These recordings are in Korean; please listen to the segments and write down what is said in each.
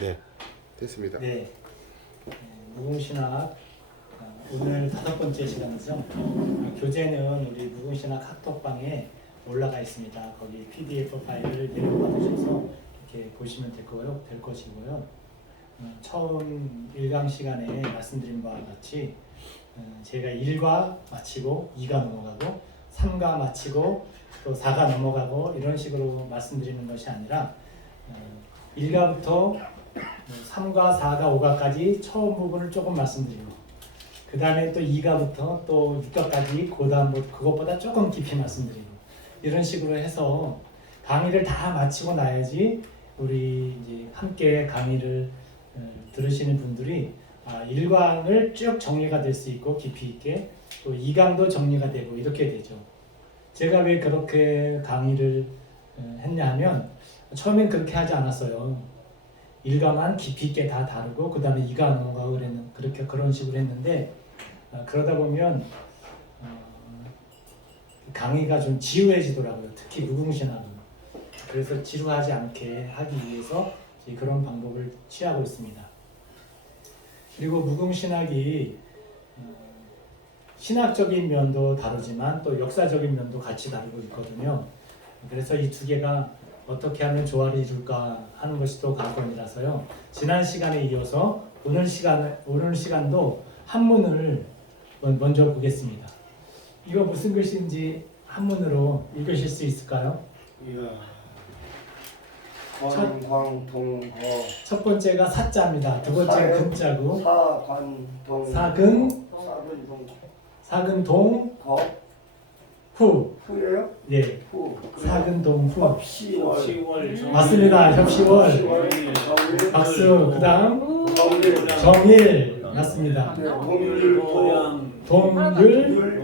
네, 됐습니다. 네, 무궁신학 오늘 5번째 시간이죠. 교재는 우리 무궁신학 카톡방에 올라가 있습니다. 거기 PDF 파일을 내려받으셔서 이렇게 보시면 될 것이고요. 처음 1강 시간에 말씀드린 바와 같이 제가 1과 마치고 2가 넘어가고 3가 마치고 또 4가 넘어가고 이런 식으로 말씀드리는 것이 아니라 1가부터 3과 4가 5가까지 처음 부분을 조금 말씀드리고 그 다음에 또 2가부터 또 6가까지 그 다음 그것보다 조금 깊이 말씀드리고 이런 식으로 해서 강의를 다 마치고 나야지 우리 이제 함께 강의를 들으시는 분들이 1강을 쭉 정리가 될 수 있고 깊이 있게 또 2강도 정리가 되고 이렇게 되죠. 제가 왜 그렇게 강의를 했냐 하면 처음엔 그렇게 하지 않았어요. 1강만 깊이 있게 다 다루고 그 다음에 2가 넘어가고 그런 식으로 했는데 그러다 보면 강의가 좀 지루해지더라고요. 특히 무궁신학은. 그래서 지루하지 않게 하기 위해서 그런 방법을 취하고 있습니다. 그리고 무궁신학이 신학적인 면도 다루지만 또 역사적인 면도 같이 다루고 있거든요. 그래서 이 두 개가 어떻게 하면 조화를 이룰까 하는 것이 또 관건이라서요. 지난 시간에 이어서 오늘 시간도 한문을 먼저 보겠습니다. 이거 무슨 글씨인지 한문으로 읽으실 수 있을까요? 이야. 관광동거. 첫 번째가 사자입니다. 두 번째가 금자고. 사관동. 사근동 거. 후. 후예요? 예. 후. 사근동 후. 협시월. 맞습니다. 협시월. 박수. 그다음 정일. 맞습니다. 동률 동률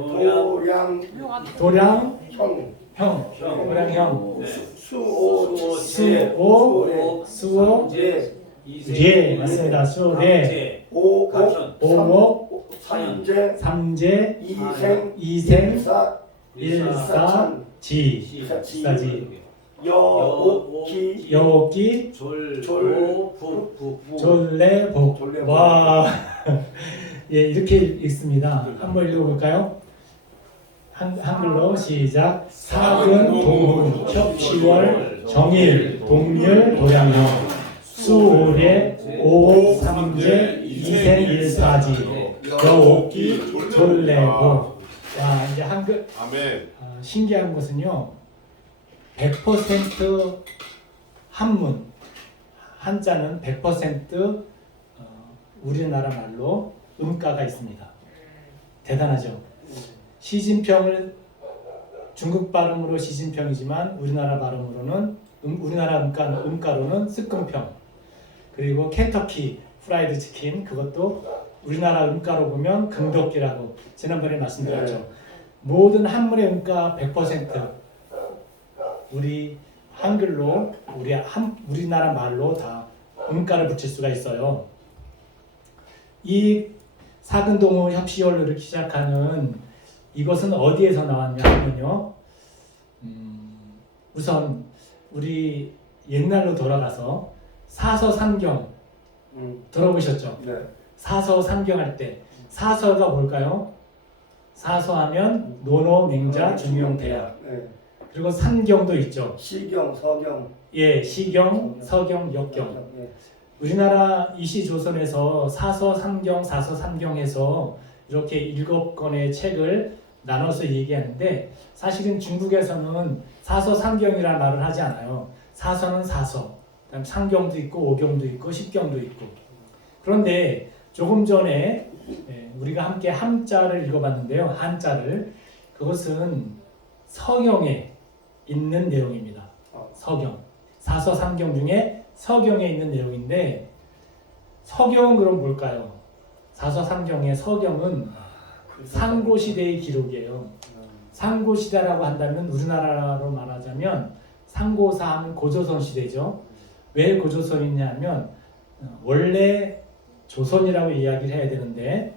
도량 형. 도량형 수오 수오 예 맞습니다. 수오대 오옥 삼재 이생 일사지 여옥기 졸래복. 와 예 이렇게 읽습니다. 한번 읽어볼까요? 한글로 시작. 사근 동문 협시월 정일 동률 도량형 수오례 오옥 삼재 이생 일사지 여옥기 졸래복. 야 이제 한글 아멘. 신기한 것은요 100% 한문 한자는 100% 우리나라 말로 음가가 있습니다. 대단하죠. 시진평을 중국 발음으로 시진평이지만 우리나라 발음으로는 우리나라 음가로는 스승평. 그리고 켄터키 프라이드 치킨 그것도 우리나라 음가로 보면 금도끼라고 지난번에 말씀드렸죠. 모든 한문의 음가 100% 우리 한글로 우리나라 말로 다 음가를 붙일 수가 있어요. 이 사근동호 협시월로 이렇게 시작하는 이것은 어디에서 나왔냐 하면요. 우선 우리 옛날로 돌아가서 사서삼경 들어보셨죠? 네. 사서삼경 할 때 사서가 뭘까요? 사서하면 논어, 맹자, 중용, 대학. 네. 그리고 삼경도 있죠. 시경, 서경. 예, 시경, 서경, 역경. 네. 우리나라 이시조선에서 사서 삼경, 사서 삼경해서 이렇게 7권의 책을 나눠서 얘기하는데 사실은 중국에서는 사서 삼경이라는 말을 하지 않아요. 사서는 사서, 그다음 상경도 있고 오경도 있고 십경도 있고. 그런데 조금 전에 우리가 함께 함자를 읽어봤는데요. 한자를 그것은 서경에 있는 내용입니다. 서경. 사서 삼경 중에 서경에 있는 내용인데 서경은 그럼 뭘까요? 사서 삼경의 서경은 상고시대의 기록이에요. 상고시대라고 한다면 우리나라로 말하자면 상고사 하면 고조선 시대죠. 왜 고조선이냐 하면 원래 조선이라고 이야기를 해야 되는데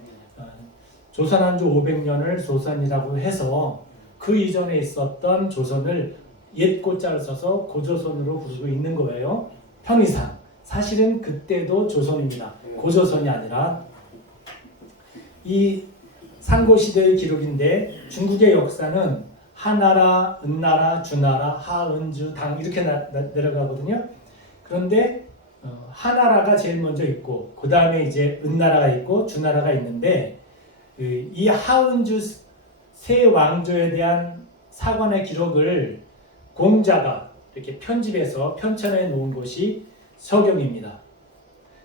조선 한주 500년을 조선이라고 해서 그 이전에 있었던 조선을 옛 고자를 써서 고조선으로 부르고 있는 거예요. 편의상. 사실은 그때도 조선입니다. 고조선이 아니라 이 상고시대의 기록인데 중국의 역사는 하나라, 은나라, 주나라, 하은주, 당 이렇게 내려가거든요. 그런데 하나라가 제일 먼저 있고 그 다음에 이제 은나라가 있고 주나라가 있는데 이 하은주 세 왕조에 대한 사관의 기록을 공자가 이렇게 편집해서 편찬해 놓은 것이 서경입니다.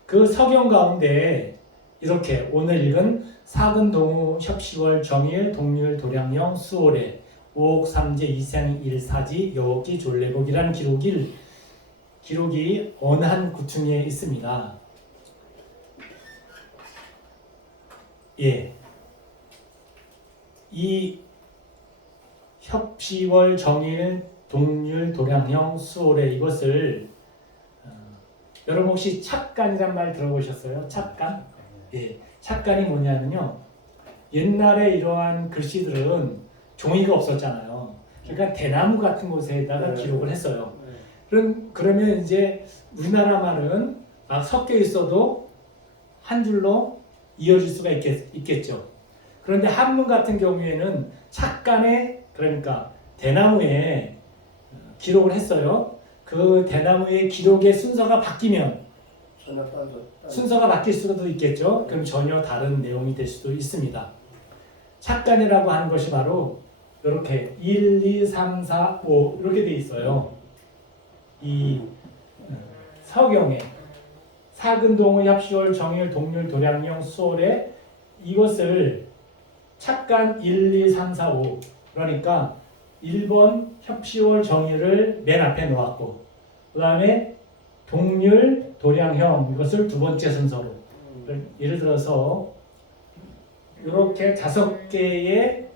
그 서경 가운데 이렇게 오늘 읽은 사근동우 협시월 정일 동률 도량령 수오래 오옥 삼재 이생 일사지 여기 졸래복이라는 기록이 어느 한 구층에 있습니다. 예, 이 협시월 정일 동률 도량형 수오래 이것을 여러분 혹시 착간이란 말 들어보셨어요? 착간? 예, 착간이 뭐냐면요. 옛날에 이러한 글씨들은 종이가 없었잖아요. 그러니까 대나무 같은 곳에다가 기록을 했어요. 그러면 이제 우리나라 말은 막 섞여 있어도 한 줄로 이어질 수가 있겠죠. 그런데 한문 같은 경우에는 착간에 그러니까 대나무에 기록을 했어요. 그 대나무의 기록의 순서가 바뀌면 순서가 바뀔 수도 있겠죠. 그럼 전혀 다른 내용이 될 수도 있습니다. 착간이라고 하는 것이 바로 이렇게 1, 2, 3, 4, 5 이렇게 돼 있어요. 이 서경에 사근동의 합시월 정일 동률 도량령 수월에 이것을 착간 1, 2, 3, 4, 5 그러니까 1번 협시월 정일을 맨 앞에 놓았고 그 다음에 동률 도량형 이것을 두 번째 순서로 예를 들어서 이렇게 5개의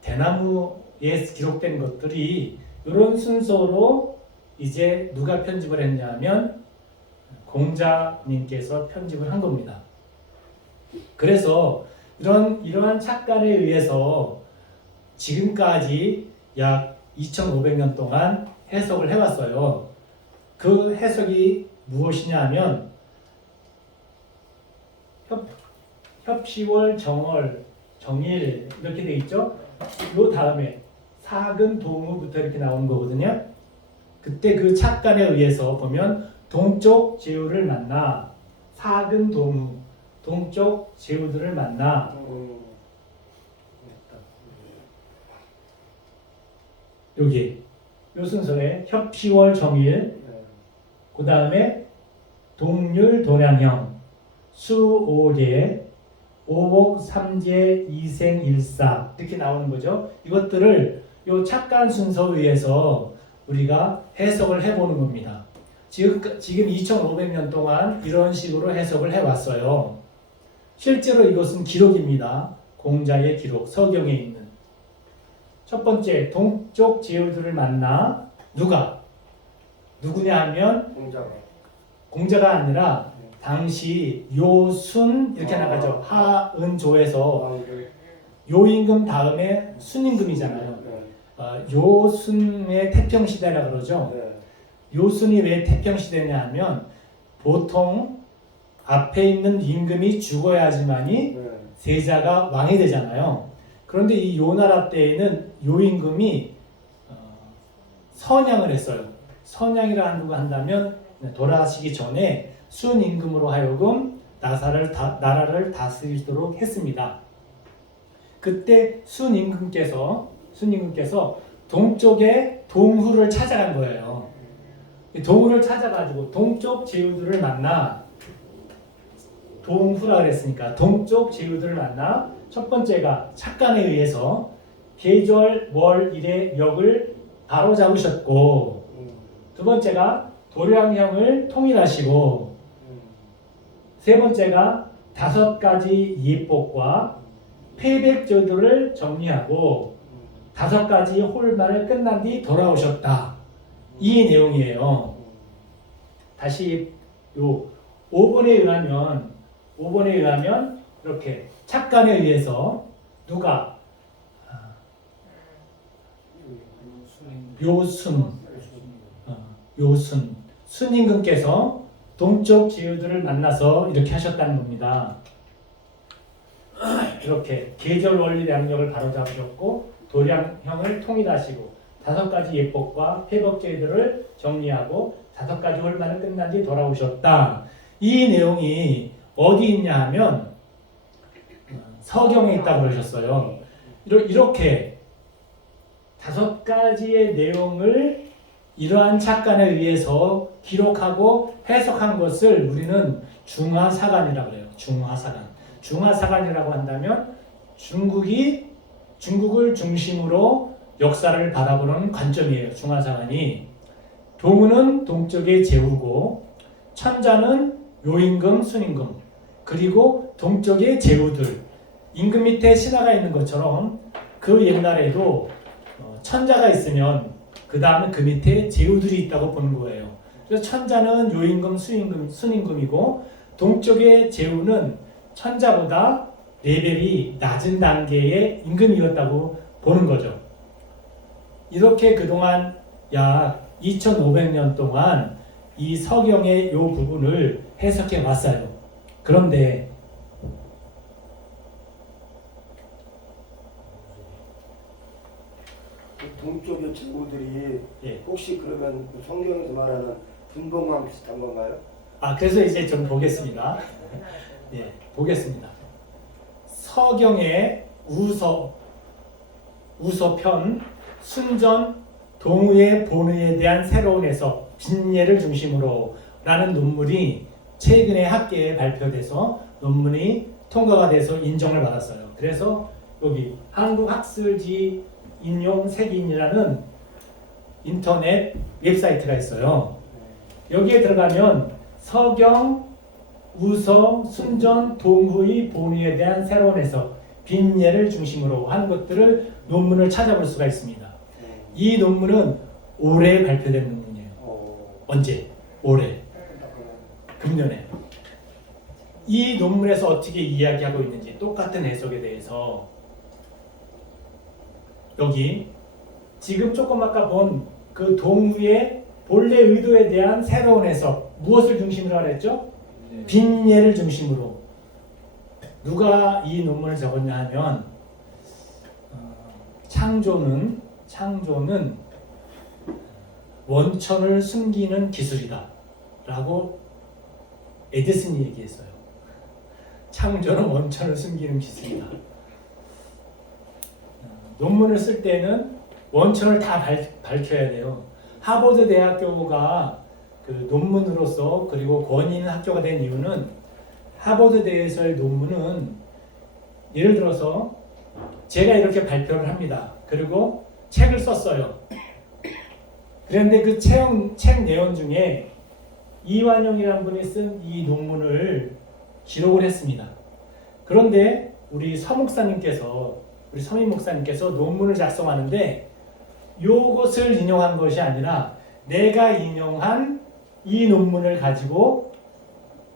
대나무에 기록된 것들이 이런 순서로 이제 누가 편집을 했냐면 공자님께서 편집을 한 겁니다. 그래서 이러한 착간에 의해서 지금까지 약 2500년 동안 해석을 해왔어요. 그 해석이 무엇이냐 하면 협시월 정일 이렇게 돼 있죠. 요 다음에 사근 동우부터 이렇게 나오는 거거든요. 그때 그 착간에 의해서 보면 동쪽 제후를 만나 사근 동우 동쪽 제후들을 만나 여기 요 순서에 협시월 정일 그 다음에 동률 도량형 수오례 오복 삼재 이생 일사 이렇게 나오는 거죠. 이것들을 요 착간 순서에 의해서 우리가 해석을 해보는 겁니다. 지금 2500년 동안 이런 식으로 해석을 해왔어요. 실제로 이것은 기록입니다. 공자의 기록, 서경에 있는. 첫 번째, 동쪽 제후들을 만나 누구냐 하면 공자가 아니라 당시 요순 이렇게 나가죠. 하은조에서 요임금 다음에 순임금이잖아요. 요순의 태평시대라 그러죠. 요순이 왜 태평시대냐 하면 보통 앞에 있는 임금이 죽어야지만이 세자가 왕이 되잖아요. 그런데 이 요나라 때에는 요임금이 선양을 했어요. 선양이라는 거 한다면 돌아가시기 전에 순임금으로 하여금 나라를 다스리도록 했습니다. 그때 순임금께서 동쪽에 동후를 찾아간 거예요. 동후를 찾아가지고 동쪽 제후들을 만나 동후라 그랬으니까 동쪽 제후들을 만나 첫 번째가 착간에 의해서 계절, 월, 일의 역을 바로 잡으셨고 두 번째가 도량형을 통일하시고 세 번째가 5가지 예법과 폐백제도를 정리하고 5가지 홀만을 끝난 뒤 돌아오셨다. 이 내용이에요. 다시 요 5번에 의하면 이렇게 착간에 의해서 누가 요순 순임금께서 동쪽 제후들을 만나서 이렇게 하셨다는 겁니다. 이렇게 계절 원리 양력을 바로잡으셨고 도량형을 통일하시고 5가지 예법과 회법제들을 정리하고 5가지 홀만을 끝난 뒤 돌아오셨다. 이 내용이 어디 있냐 하면 서경에 있다고 그러셨어요. 이렇게 5가지의 내용을 이러한 착관에 의해서 기록하고 해석한 것을 우리는 중화사관이라고 해요. 중화사관. 중화사관이라고 한다면 중국을 중심으로 역사를 바라보는 관점이에요. 중화사관이. 동우는 동쪽의 제후고 천자는 요임금, 순임금 그리고 동쪽의 제후들 임금 밑에 신하가 있는 것처럼 그 옛날에도 천자가 있으면 그 다음에 그 밑에 제후들이 있다고 보는 거예요. 그래서 천자는 요임금, 순임금이고 동쪽의 제후는 천자보다 레벨이 낮은 단계의 임금이었다고 보는 거죠. 이렇게 그동안 약 2500년 동안 이 서경의 이 부분을 해석해 왔어요. 그런데 동쪽의 제후들이 예. 혹시 그러면 그 성경에서 말하는 분봉왕 비슷한 건가요? 그래서 이제 좀 보겠습니다. 예, 보겠습니다. 서경의 우서편 순전 동우의 본의에 대한 새로운 해석 빈예를 중심으로 라는 논문이 최근에 학계에 발표돼서 논문이 통과가 돼서 인정을 받았어요. 그래서 여기 한국학술지 인용 색인이라는 인터넷 웹사이트가 있어요. 여기에 들어가면 서경, 우서, 순전, 동후의 본의에 대한 새로운 해석, 빈예를 중심으로 하는 것들을 논문을 찾아볼 수가 있습니다. 이 논문은 올해 발표된 논문이에요. 언제? 올해. 금년에. 이 논문에서 어떻게 이야기하고 있는지 똑같은 해석에 대해서 여기 지금 조금 아까 본 그 동후의 본래 의도에 대한 새로운 해석 무엇을 중심으로 하랬죠? 빈예를 중심으로. 누가 이 논문을 적었냐 하면 창조는 원천을 숨기는 기술이다 라고 에디슨이 얘기했어요. 창조는 원천을 숨기는 기술이다. 논문을 쓸 때는 원천을 다 밝혀야 돼요. 하버드 대학교가 그 논문으로서 그리고 권위 있는 학교가 된 이유는 하버드 대에서의 논문은 예를 들어서 제가 이렇게 발표를 합니다. 그리고 책을 썼어요. 그런데 그 책 내용 중에 이완용이라는 분이 쓴 이 논문을 기록을 했습니다. 그런데 우리 서목사님께서 서민 목사님께서 논문을 작성하는데 이것을 인용한 것이 아니라 내가 인용한 이 논문을 가지고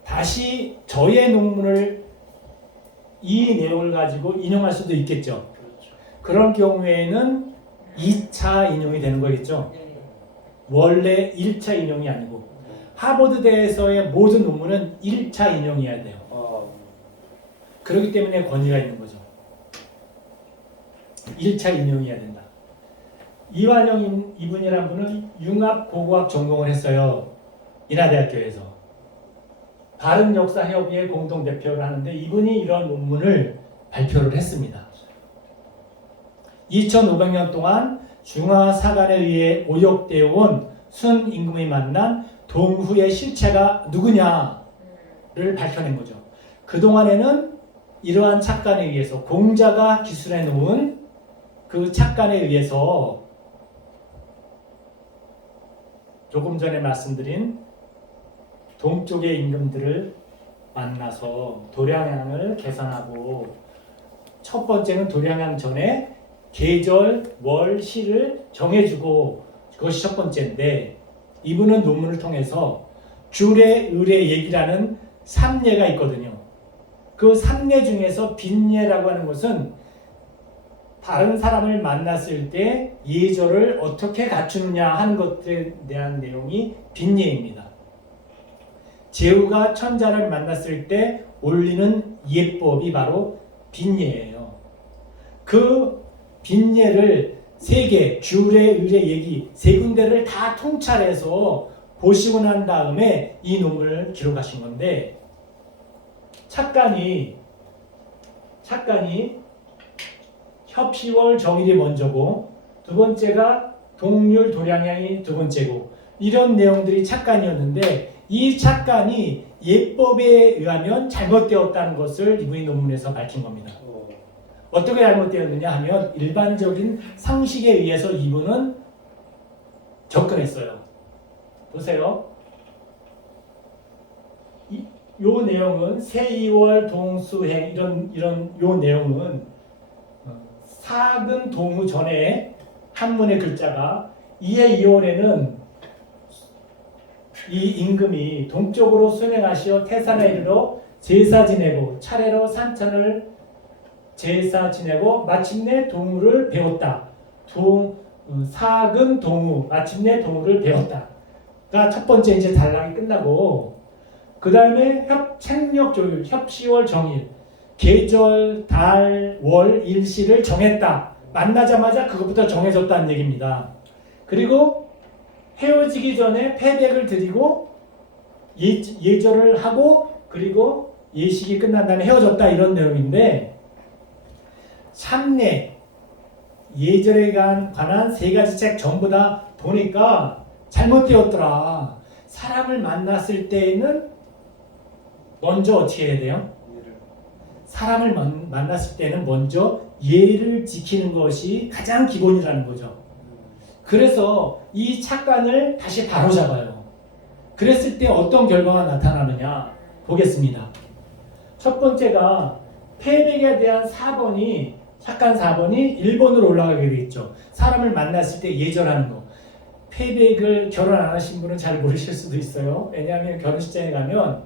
다시 저의 논문을 이 내용을 가지고 인용할 수도 있겠죠. 그런 경우에는 2차 인용이 되는 거겠죠. 원래 1차 인용이 아니고 하버드대에서의 모든 논문은 1차 인용이어야 돼요. 그렇기 때문에 권위가 있는 거죠. 1차 인용이어야 된다. 이완용 이분이란 분은 융합고고학 전공을 했어요. 인하대학교에서. 바른역사협의회 공동대표를 하는데 이분이 이런 논문을 발표를 했습니다. 2500년 동안 중화사관에 의해 오역되어 온 순임금이 만난 동후의 실체가 누구냐를 밝혀낸 거죠. 그동안에는 이러한 착관에 의해서 공자가 기술해 놓은 그 착관에 의해서 조금 전에 말씀드린 동쪽의 임금들을 만나서 도량양을 계산하고 첫 번째는 도량양 전에 계절, 월, 시를 정해주고 그것이 첫 번째인데 이분은 논문을 통해서 규례, 의례, 예기라는 3예가 있거든요. 그 3예 중에서 빈예라고 하는 것은 다른 사람을 만났을 때 예절을 어떻게 갖추느냐 하는 것에 대한 내용이 빈예입니다. 제후가 천자를 만났을 때 올리는 예법이 바로 빈예예요. 그 빈예를 세 개, 규례, 의례, 예기 세 군데를 다 통찰해서 보시고 난 다음에 이 논문을 기록하신 건데, 착간이 협시월 정일이 먼저고, 두 번째가 동률 도량양이 두 번째고, 이런 내용들이 착간이었는데 이 착간이 예법에 의하면 잘못되었다는 것을 이분이 논문에서 밝힌 겁니다. 어떻게 잘못되었느냐 하면 일반적인 상식에 의해서 이분은 접근했어요. 보세요. 요 내용은 세이월 동수행 이런 요 내용은 사근 동후 전에 한문의 글자가 이에 이월에는 이 임금이 동쪽으로 순행하시어 태산에 이르러 제사 지내고 차례로 산천을 제사 지내고 마침내 동후를 배웠다. 사근 동후 마침내 동후를 배웠다가 첫 번째 이제 단락이 끝나고, 그 다음에 책력 조율 협시월 정일 계절 달 월 일시를 정했다. 만나자마자 그것부터 정해졌다는 얘기입니다. 그리고 헤어지기 전에 패백을 드리고 예절을 하고 그리고 예식이 끝난 다음에 헤어졌다, 이런 내용인데, 참내 예절에 관한 세 가지 책 전부 다 보니까 잘못되었더라. 사람을 만났을 때는 먼저 어떻게 해야 돼요? 사람을 만났을 때는 먼저 예를 지키는 것이 가장 기본이라는 거죠. 그래서 이 착관을 다시 바로잡아요. 그랬을 때 어떤 결과가 나타나느냐 보겠습니다. 첫 번째가 패백에 대한 4번이 착관 4번이 1번으로 올라가게 되어 있죠. 사람을 만났을 때 예절하는 거. 패백을 결혼 안 하신 분은 잘 모르실 수도 있어요. 왜냐하면 결혼식장에 가면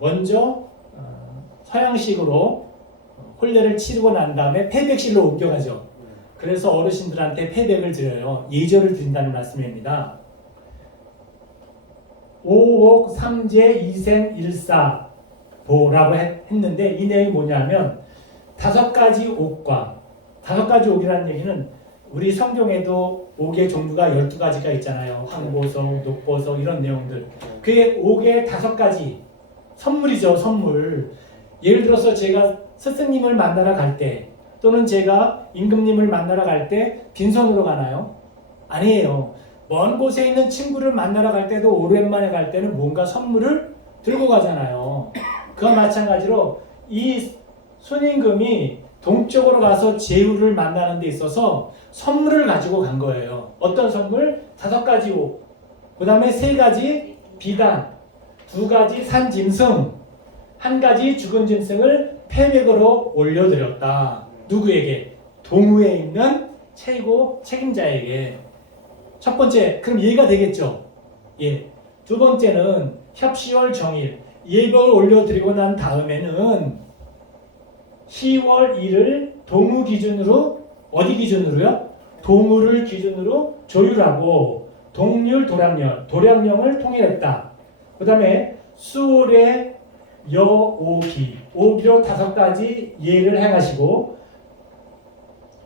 먼저 서양식으로 혼례를 치르고 난 다음에 패백실로 옮겨가죠. 그래서 어르신들한테 패백을 드려요. 예절을 드린다는 말씀입니다. 5옥 3제 2생 1사보라고 했는데 이 내용이 뭐냐면 5가지 옥과 5가지 옥이라는 얘기는 우리 성경에도 옥의 종류가 12가지가 있잖아요. 황보석, 녹보석 이런 내용들. 그게 옥의 5가지 선물이죠. 선물. 예를 들어서 제가 스승님을 만나러 갈 때 또는 제가 임금님을 만나러 갈 때 빈손으로 가나요? 아니에요. 먼 곳에 있는 친구를 만나러 갈 때도 오랜만에 갈 때는 뭔가 선물을 들고 가잖아요. 그와 마찬가지로 이 순임금이 동쪽으로 가서 제후를 만나는 데 있어서 선물을 가지고 간 거예요. 어떤 선물? 5가지 옥, 그 다음에 3가지 비단, 2가지 산짐승, 1가지 죽은 짐승을 패백으로 올려드렸다. 누구에게? 동후에 있는 최고 책임자에게. 첫 번째, 그럼 이해가 되겠죠? 예. 두 번째는 협시월 정일, 예법을 올려드리고 난 다음에는 10월 1을 동후 기준으로, 어디 기준으로요? 동후를 기준으로 조율하고 동률, 도량령을 통일했다. 그 다음에 수월의 여오기, 오기로 5가지 예를 행하시고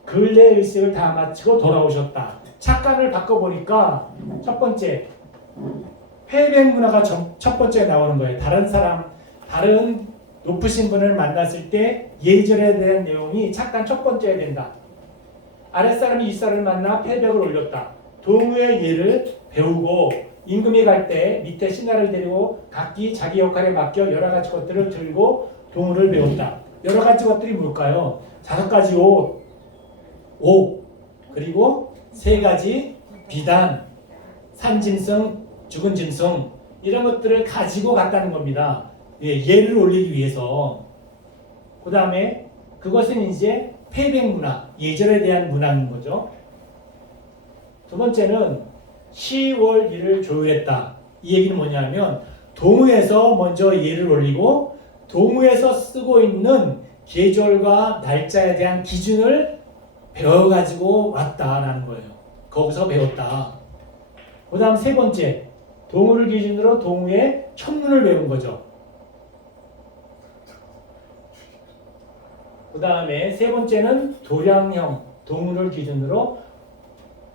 근래 일식을 다 마치고 돌아오셨다. 착관을 바꿔보니까 첫 번째 패백 문화가 첫 번째에 나오는 거예요. 다른 높으신 분을 만났을 때 예절에 대한 내용이 착관 첫 번째에 된다. 아랫사람이 윗사람을 만나 패백을 올렸다. 동후의 예를 배우고 임금이 갈 때 밑에 신하를 데리고 각기 자기 역할에 맡겨 여러 가지 것들을 들고 동후를 배웠다. 여러 가지 것들이 뭘까요? 5가지 옥, 그리고 3가지 비단, 산짐승, 죽은 짐승 이런 것들을 가지고 갔다는 겁니다. 예를 올리기 위해서. 그 다음에 그것은 이제 패백 문화, 예절에 대한 문화인 거죠. 두 번째는 10월 1을 조율했다. 이 얘기는 뭐냐면 동후에서 먼저 예를 올리고 동후에서 쓰고 있는 계절과 날짜에 대한 기준을 배워가지고 왔다라는 거예요. 거기서 배웠다. 그 다음 세 번째, 동우를 기준으로 동우의 천문을 배운 거죠. 그 다음에 세 번째는 도량형, 동우를 기준으로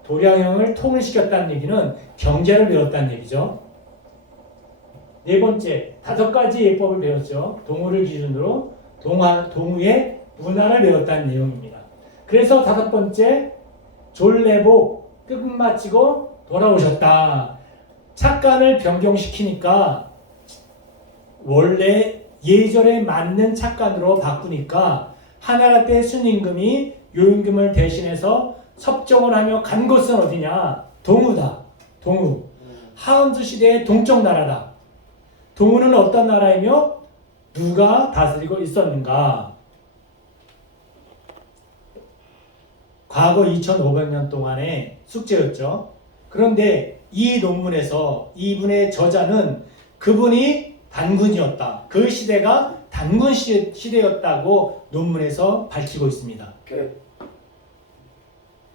도량형을 통일시켰다는 얘기는 경제를 배웠다는 얘기죠. 네 번째, 5가지 예법을 배웠죠. 동우를 기준으로 동우의 문화를 배웠다는 내용입니다. 그래서 5번째, 졸래복 끝마치고 돌아오셨다. 착관을 변경시키니까 원래 예절에 맞는 착관으로 바꾸니까 하나라 때 순임금이 요임금을 대신해서 섭정을 하며 간 곳은 어디냐? 동우다. 동우. 하은주 시대의 동쪽 나라다. 동우는 어떤 나라이며 누가 다스리고 있었는가? 과거 2500년 동안의 숙제였죠. 그런데 이 논문에서 이분의 저자는 그분이 단군이었다. 그 시대가 단군 시대였다고 논문에서 밝히고 있습니다. 그래.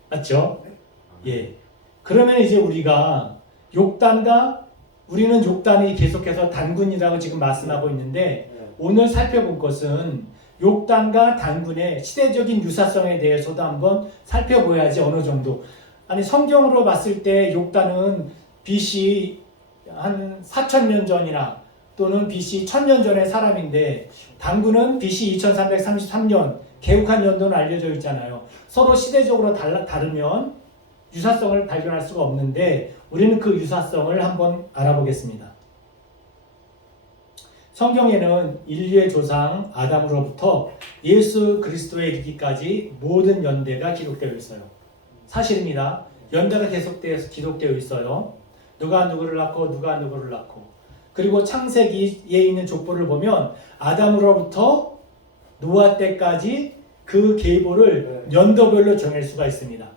맞죠? 예. 그러면 이제 우리가 우리는 욕단이 계속해서 단군이라고 지금 말씀하고 있는데 오늘 살펴볼 것은 욕단과 단군의 시대적인 유사성에 대해서도 한번 살펴봐야지 어느 정도. 아니 성경으로 봤을 때 욕단은 BC 한 4000년 전이나 또는 BC 1000년 전의 사람인데 단군은 BC 2333년 개국한 연도는 알려져 있잖아요. 서로 시대적으로 다르면 유사성을 발견할 수가 없는데 우리는 그 유사성을 한번 알아보겠습니다. 성경에는 인류의 조상 아담으로부터 예수 그리스도에 이르기까지 모든 연대가 기록되어 있어요. 사실입니다. 연대가 계속되어서 기록되어 있어요. 누가 누구를 낳고 누가 누구를 낳고. 그리고 창세기에 있는 족보를 보면 아담으로부터 노아 때까지 그 계보를 연도별로 정할 수가 있습니다.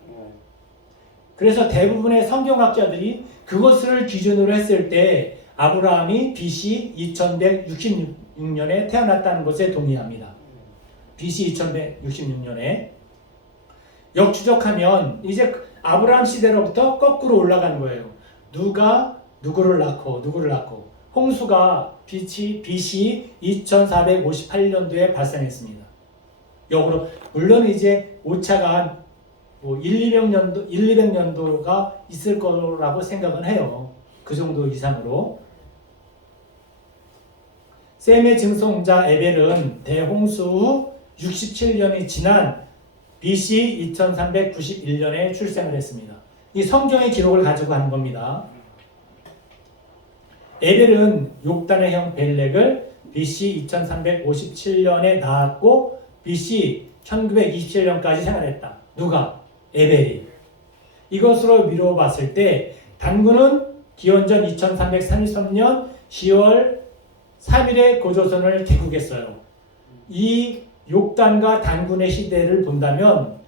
그래서 대부분의 성경학자들이 그것을 기준으로 했을 때 아브라함이 BC 2166년에 태어났다는 것에 동의합니다. BC 2166년에 역추적하면 이제 아브라함 시대로부터 거꾸로 올라가는 거예요. 누가 누구를 낳고 홍수가 BC 2458년도에 발생했습니다. 역으로 물론 이제 오차가 200년도가 있을 거라고 생각은 해요. 그 정도 이상으로. 셈의 증손자 에벨은 대홍수 후 67년이 지난 BC 2391년에 출생을 했습니다. 이 성경의 기록을 가지고 하는 겁니다. 에벨은 욕단의 형 벨렉을 BC 2357년에 낳았고 BC 1927년까지 생활했다. 누가? 에벨이. 이것으로 미루어 봤을 때 단군은 기원전 2333년 10월 3일에 고조선을 개국했어요. 이 욕단과 단군의 시대를 본다면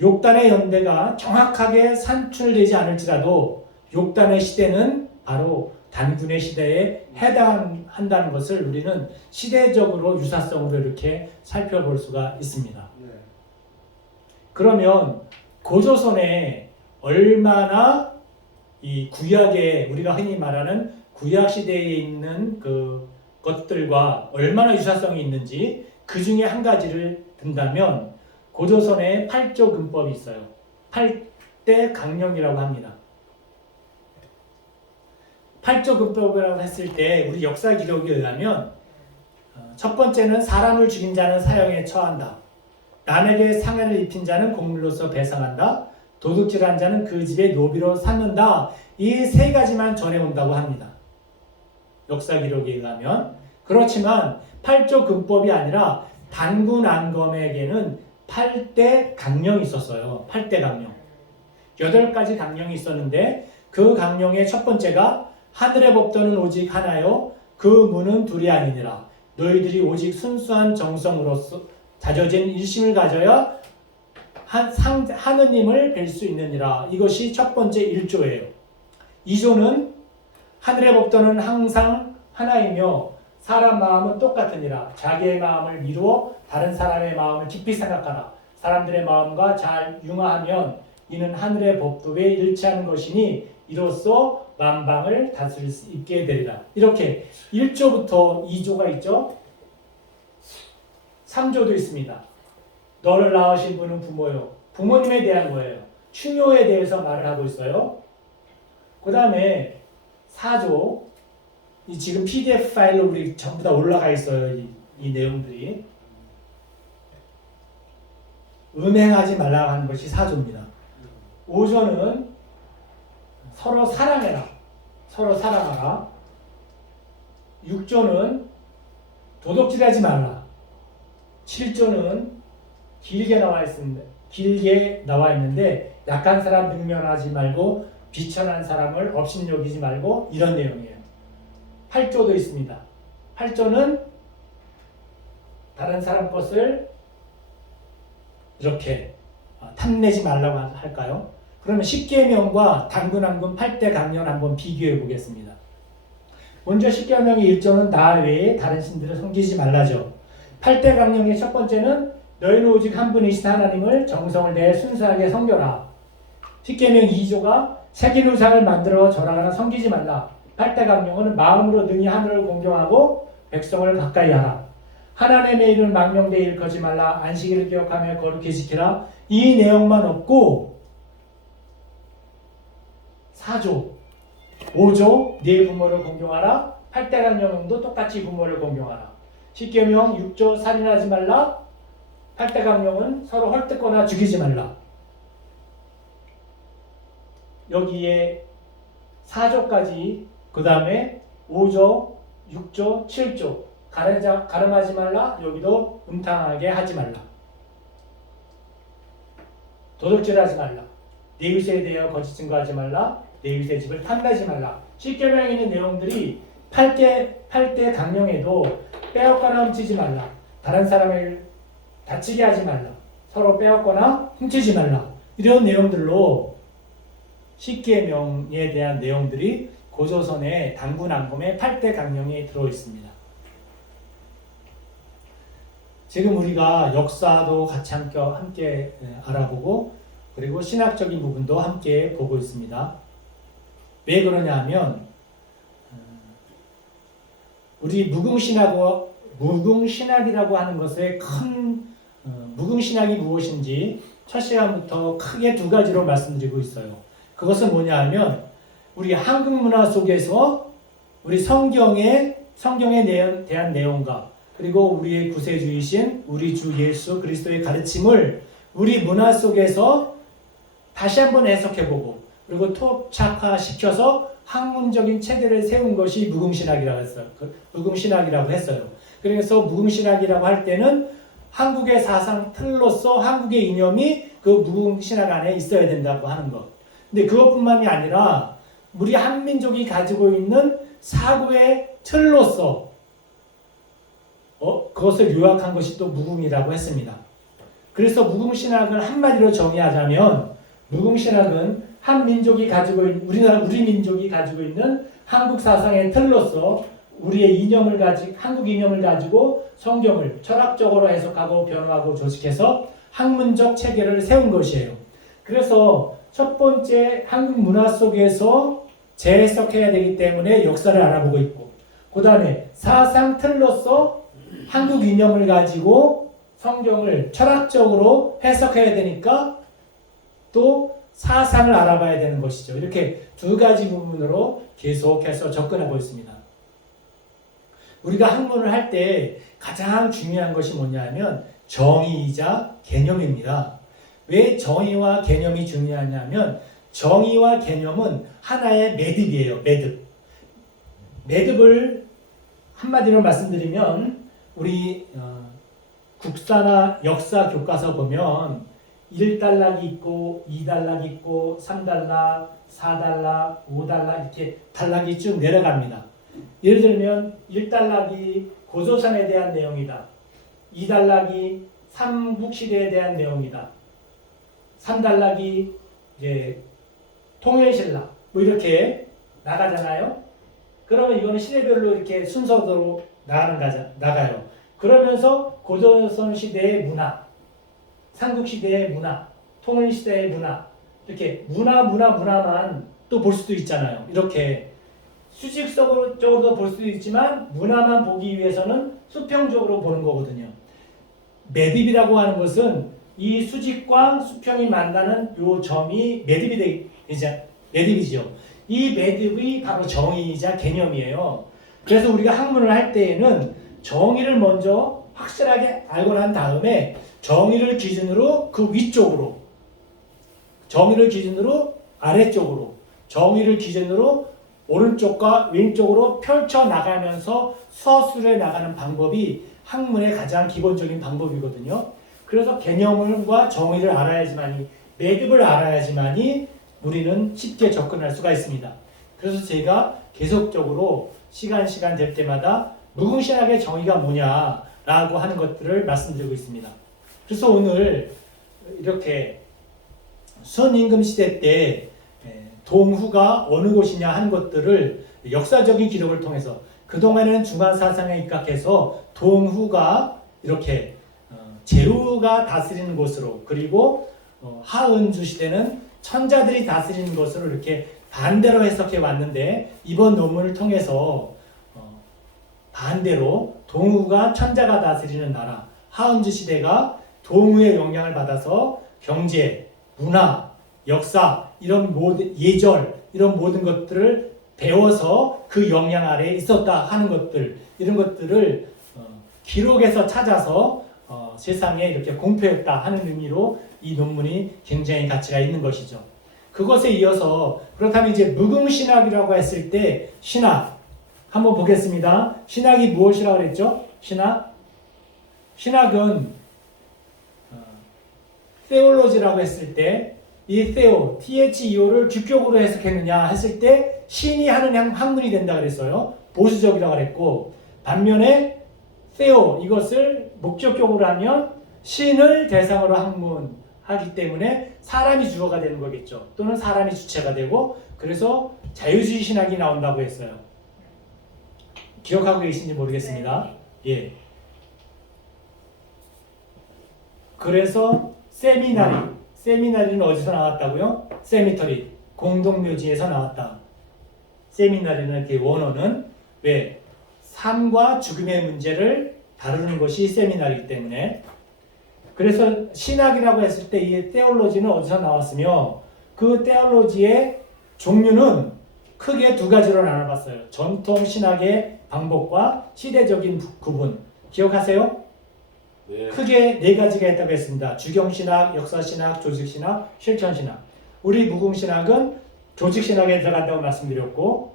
욕단의 연대가 정확하게 산출되지 않을지라도 욕단의 시대는 바로 단군의 시대에 해당한다는 것을 우리는 시대적으로 유사성으로 이렇게 살펴볼 수가 있습니다. 그러면 고조선에 얼마나 이 구약에 우리가 흔히 말하는 구약 시대에 있는 그 것들과 얼마나 유사성이 있는지 그 중에 한 가지를 든다면 고조선에 8조 근법이 있어요. 8대 강령이라고 합니다. 8조 근법이라고 했을 때 우리 역사 기록에 의하면 첫 번째는 사람을 죽인 자는 사형에 처한다. 남에게 상해를 입힌 자는 공물로서 배상한다. 도둑질한 자는 그 집에 노비로 삼는다. 이 세 가지만 전해온다고 합니다. 역사 기록에 의하면. 그렇지만 8조 근법이 아니라 단군 안검에게는 8대 강령이 있었어요. 8대 강령. 8가지 강령이 있었는데 그 강령의 첫 번째가 하늘의 법도는 오직 하나요. 그 문은 둘이 아니니라. 너희들이 오직 순수한 정성으로서 다져진 일심을 가져야 하느님을 뵐 수 있느니라. 이것이 첫 번째 1조예요. 2조는 하늘의 법도는 항상 하나이며 사람 마음은 똑같으니라. 자기의 마음을 미루어 다른 사람의 마음을 깊이 생각하라. 사람들의 마음과 잘 융화하면 이는 하늘의 법도에 일치하는 것이니 이로써 만방을 다스릴 수 있게 되리라. 이렇게 1조부터 2조가 있죠. 3조도 있습니다. 너를 낳으신 분은 부모요. 부모님에 대한 거예요. 충효에 대해서 말을 하고 있어요. 그 다음에 4조, 이 지금 PDF 파일로 우리 전부 다 올라가 있어요. 이 내용들이. 음행하지 말라고 하는 것이 4조입니다. 5조는 서로 사랑해라. 서로 사랑하라. 6조는 도둑질하지 말라. 7조는 길게 나와 있는데 약한 사람 능멸하지 말고 비천한 사람을 업신여기지 말고 이런 내용이에요. 8조도 있습니다. 8조는 다른 사람 것을 이렇게 탐내지 말라고 할까요? 그러면 10계명과 당근왕군 8대 강령 한번 비교해 보겠습니다. 먼저 10계명의 1조는 나 외에 다른 신들을 섬기지 말라죠. 8대 강령의 첫 번째는 너희는 오직 한 분이신 하나님을 정성을 다해 순수하게 섬겨라. 10계명 2조가 새긴 우상을 만들어 절하거나 섬기지 말라. 8대 강령은 마음으로 능히 하늘을 공경하고 백성을 가까이 하라. 하나님의 이름을 망령되이 일컫지 말라. 안식일을 기억하며 거룩히 지키라. 이 내용만 없고 4조, 5조 네 부모를 공경하라. 8대 강령도 똑같이 부모를 공경하라. 10계명 6조 살인하지 말라. 8대 강령은 서로 헐뜯거나 죽이지 말라. 여기에 4조까지 그 다음에 5조, 6조, 7조 가름하지 말라. 여기도 음탕하게 하지 말라. 도둑질하지 말라. 내 이웃에 대하여 거짓 증거하지 말라. 내 이웃의 집을 탐내지 말라. 10계명에 있는 내용들이 8대 강령에도 빼앗거나 훔치지 말라. 다른 사람을 다치게 하지 말라. 서로 빼앗거나 훔치지 말라. 이런 내용들로 10계명에 대한 내용들이 고조선의 당군왕금의 8대 강령에 들어있습니다. 지금 우리가 역사도 같이 함께 알아보고 그리고 신학적인 부분도 함께 보고 있습니다. 왜 그러냐 하면 우리 무궁신학이라고 하는 것의 큰 무궁신학이 무엇인지 첫 시간부터 크게 두 가지로 말씀드리고 있어요. 그것은 뭐냐 하면 우리 한국 문화 속에서 우리 성경에 대한 내용과 그리고 우리의 구세주이신 우리 주 예수 그리스도의 가르침을 우리 문화 속에서 다시 한번 해석해보고 그리고 토착화시켜서 학문적인 체계를 세운 것이 무궁신학이라고 했어요. 그래서 무궁신학이라고 할 때는 한국의 사상 틀로서 한국의 이념이 그 무궁신학 안에 있어야 된다고 하는 것. 근데 그것뿐만이 아니라 우리 한민족이 가지고 있는 사고의 틀로서 그것을 요약한 것이 또 무궁이라고 했습니다. 그래서 무궁신학을 한마디로 정의하자면 무궁신학은 한 민족이 가지고 있는 우리 민족이 가지고 있는 한국 사상의 틀로서 우리의 한국 이념을 가지고 성경을 철학적으로 해석하고 변화하고 조직해서 학문적 체계를 세운 것이에요. 그래서 첫 번째 한국 문화 속에서 재해석해야 되기 때문에 역사를 알아보고 있고 그 다음에 사상 틀로서 한국 이념을 가지고 성경을 철학적으로 해석해야 되니까 또 사상을 알아봐야 되는 것이죠. 이렇게 두 가지 부분으로 계속해서 접근하고 있습니다. 우리가 학문을 할 때 가장 중요한 것이 뭐냐면 정의이자 개념입니다. 왜 정의와 개념이 중요하냐면 정의와 개념은 하나의 매듭이에요. 매듭을 한마디로 말씀드리면 우리 국사나 역사 교과서 보면 1달락이 있고 2달락이 있고 3달락, 4달락, 5달락 이렇게 달락이 쭉 내려갑니다. 예를 들면 1달락이 고조선에 대한 내용이다. 2달락이 삼국시대에 대한 내용이다. 3달락이 이제 통일신라 뭐 이렇게 나가잖아요. 그러면 이거는 시대별로 이렇게 순서대로 나가요. 그러면서 고조선 시대의 문화, 삼국시대의 문화, 통일시대의 문화, 이렇게 문화만 또 볼 수도 있잖아요. 이렇게 수직적으로도 볼 수도 있지만 문화만 보기 위해서는 수평적으로 보는 거거든요. 매듭이라고 하는 것은 이 수직과 수평이 만나는 요 점이 매듭이죠. 이 매듭이 바로 정의이자 개념이에요. 그래서 우리가 학문을 할 때에는 정의를 먼저 확실하게 알고 난 다음에 정의를 기준으로 그 위쪽으로, 정의를 기준으로 아래쪽으로, 정의를 기준으로 오른쪽과 왼쪽으로 펼쳐 나가면서 서술해 나가는 방법이 학문의 가장 기본적인 방법이거든요. 그래서 개념과 정의를 알아야지만이, 매듭을 알아야지만이 우리는 쉽게 접근할 수가 있습니다. 그래서 제가 계속적으로 시간 될 때마다 무궁신학의 정의가 뭐냐라고 하는 것들을 말씀드리고 있습니다. 그래서 오늘 이렇게 순임금 시대 때 동후가 어느 곳이냐 하는 것들을 역사적인 기록을 통해서, 그동안에는 중간사상에 입각해서 동후가 이렇게 제후가 다스리는 곳으로, 그리고 하은주 시대는 천자들이 다스리는 것으로 이렇게 반대로 해석해 왔는데, 이번 논문을 통해서 반대로 동후가 천자가 다스리는 나라, 하은주 시대가 동후의 영향을 받아서 경제, 문화, 역사, 이런 모든 예절, 이런 모든 것들을 배워서 그 영향 아래에 있었다 하는 것들, 이런 것들을 기록에서 찾아서 세상에 이렇게 공표했다 하는 의미로 이 논문이 굉장히 가치가 있는 것이죠. 그것에 이어서, 그렇다면 이제 무궁신학이라고 했을 때 신학 한번 보겠습니다. 신학이 무엇이라고 그랬죠? 신학은 theology라고 했을 때, 이 theo, theo를 주격으로 해석했느냐 했을 때 신이 하는 학문이 된다 그랬어요. 보수적이라고 그랬고, 반면에 theo, 이것을 목적격으로 하면 신을 대상으로 학문하기 때문에 사람이 주어가 되는 거겠죠. 또는 사람이 주체가 되고, 그래서 자유주의 신학이 나온다고 했어요. 기억하고 계신지 모르겠습니다. 예. 그래서 세미나리는 어디서 나왔다고요? 세미터리, 공동묘지에서 나왔다. 세미나리는 그 원어는 왜? 삶과 죽음의 문제를 다루는 것이 세미나리이기 때문에. 그래서 신학이라고 했을 때 이 테올로지는 어디서 나왔으며, 그 테올로지의 종류는 크게 두 가지로 나눠봤어요. 전통 신학의 방법과 시대적인 구분. 기억하세요? 네. 크게 네 가지가 있다고 했습니다. 주경신학, 역사신학, 조직신학, 실천신학. 우리 무궁신학은 조직신학에 들어간다고 말씀드렸고,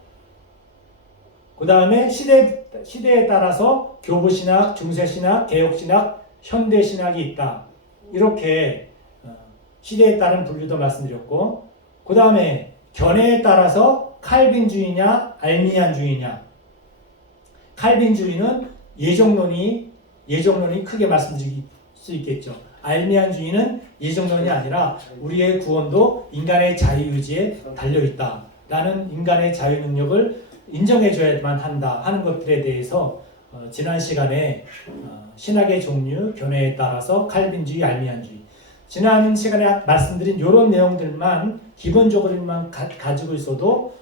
그 다음에 시대에 따라서 교부신학, 중세신학, 개혁신학, 현대신학이 있다. 이렇게 시대에 따른 분류도 말씀드렸고, 그 다음에 견해에 따라서 칼빈주의냐 알미안주의냐. 칼빈주의는 예정론이 크게 말씀드릴 수 있겠죠. 알미안주의는 예정론이 아니라 우리의 구원도 인간의 자유의지에 달려있다라는 인간의 자유 능력을 인정해줘야만 한다 하는 것들에 대해서 지난 시간에 신학의 종류, 견해에 따라서 칼빈주의, 알미안주의, 지난 시간에 말씀드린 이런 내용들만 기본적으로만 가지고 있어도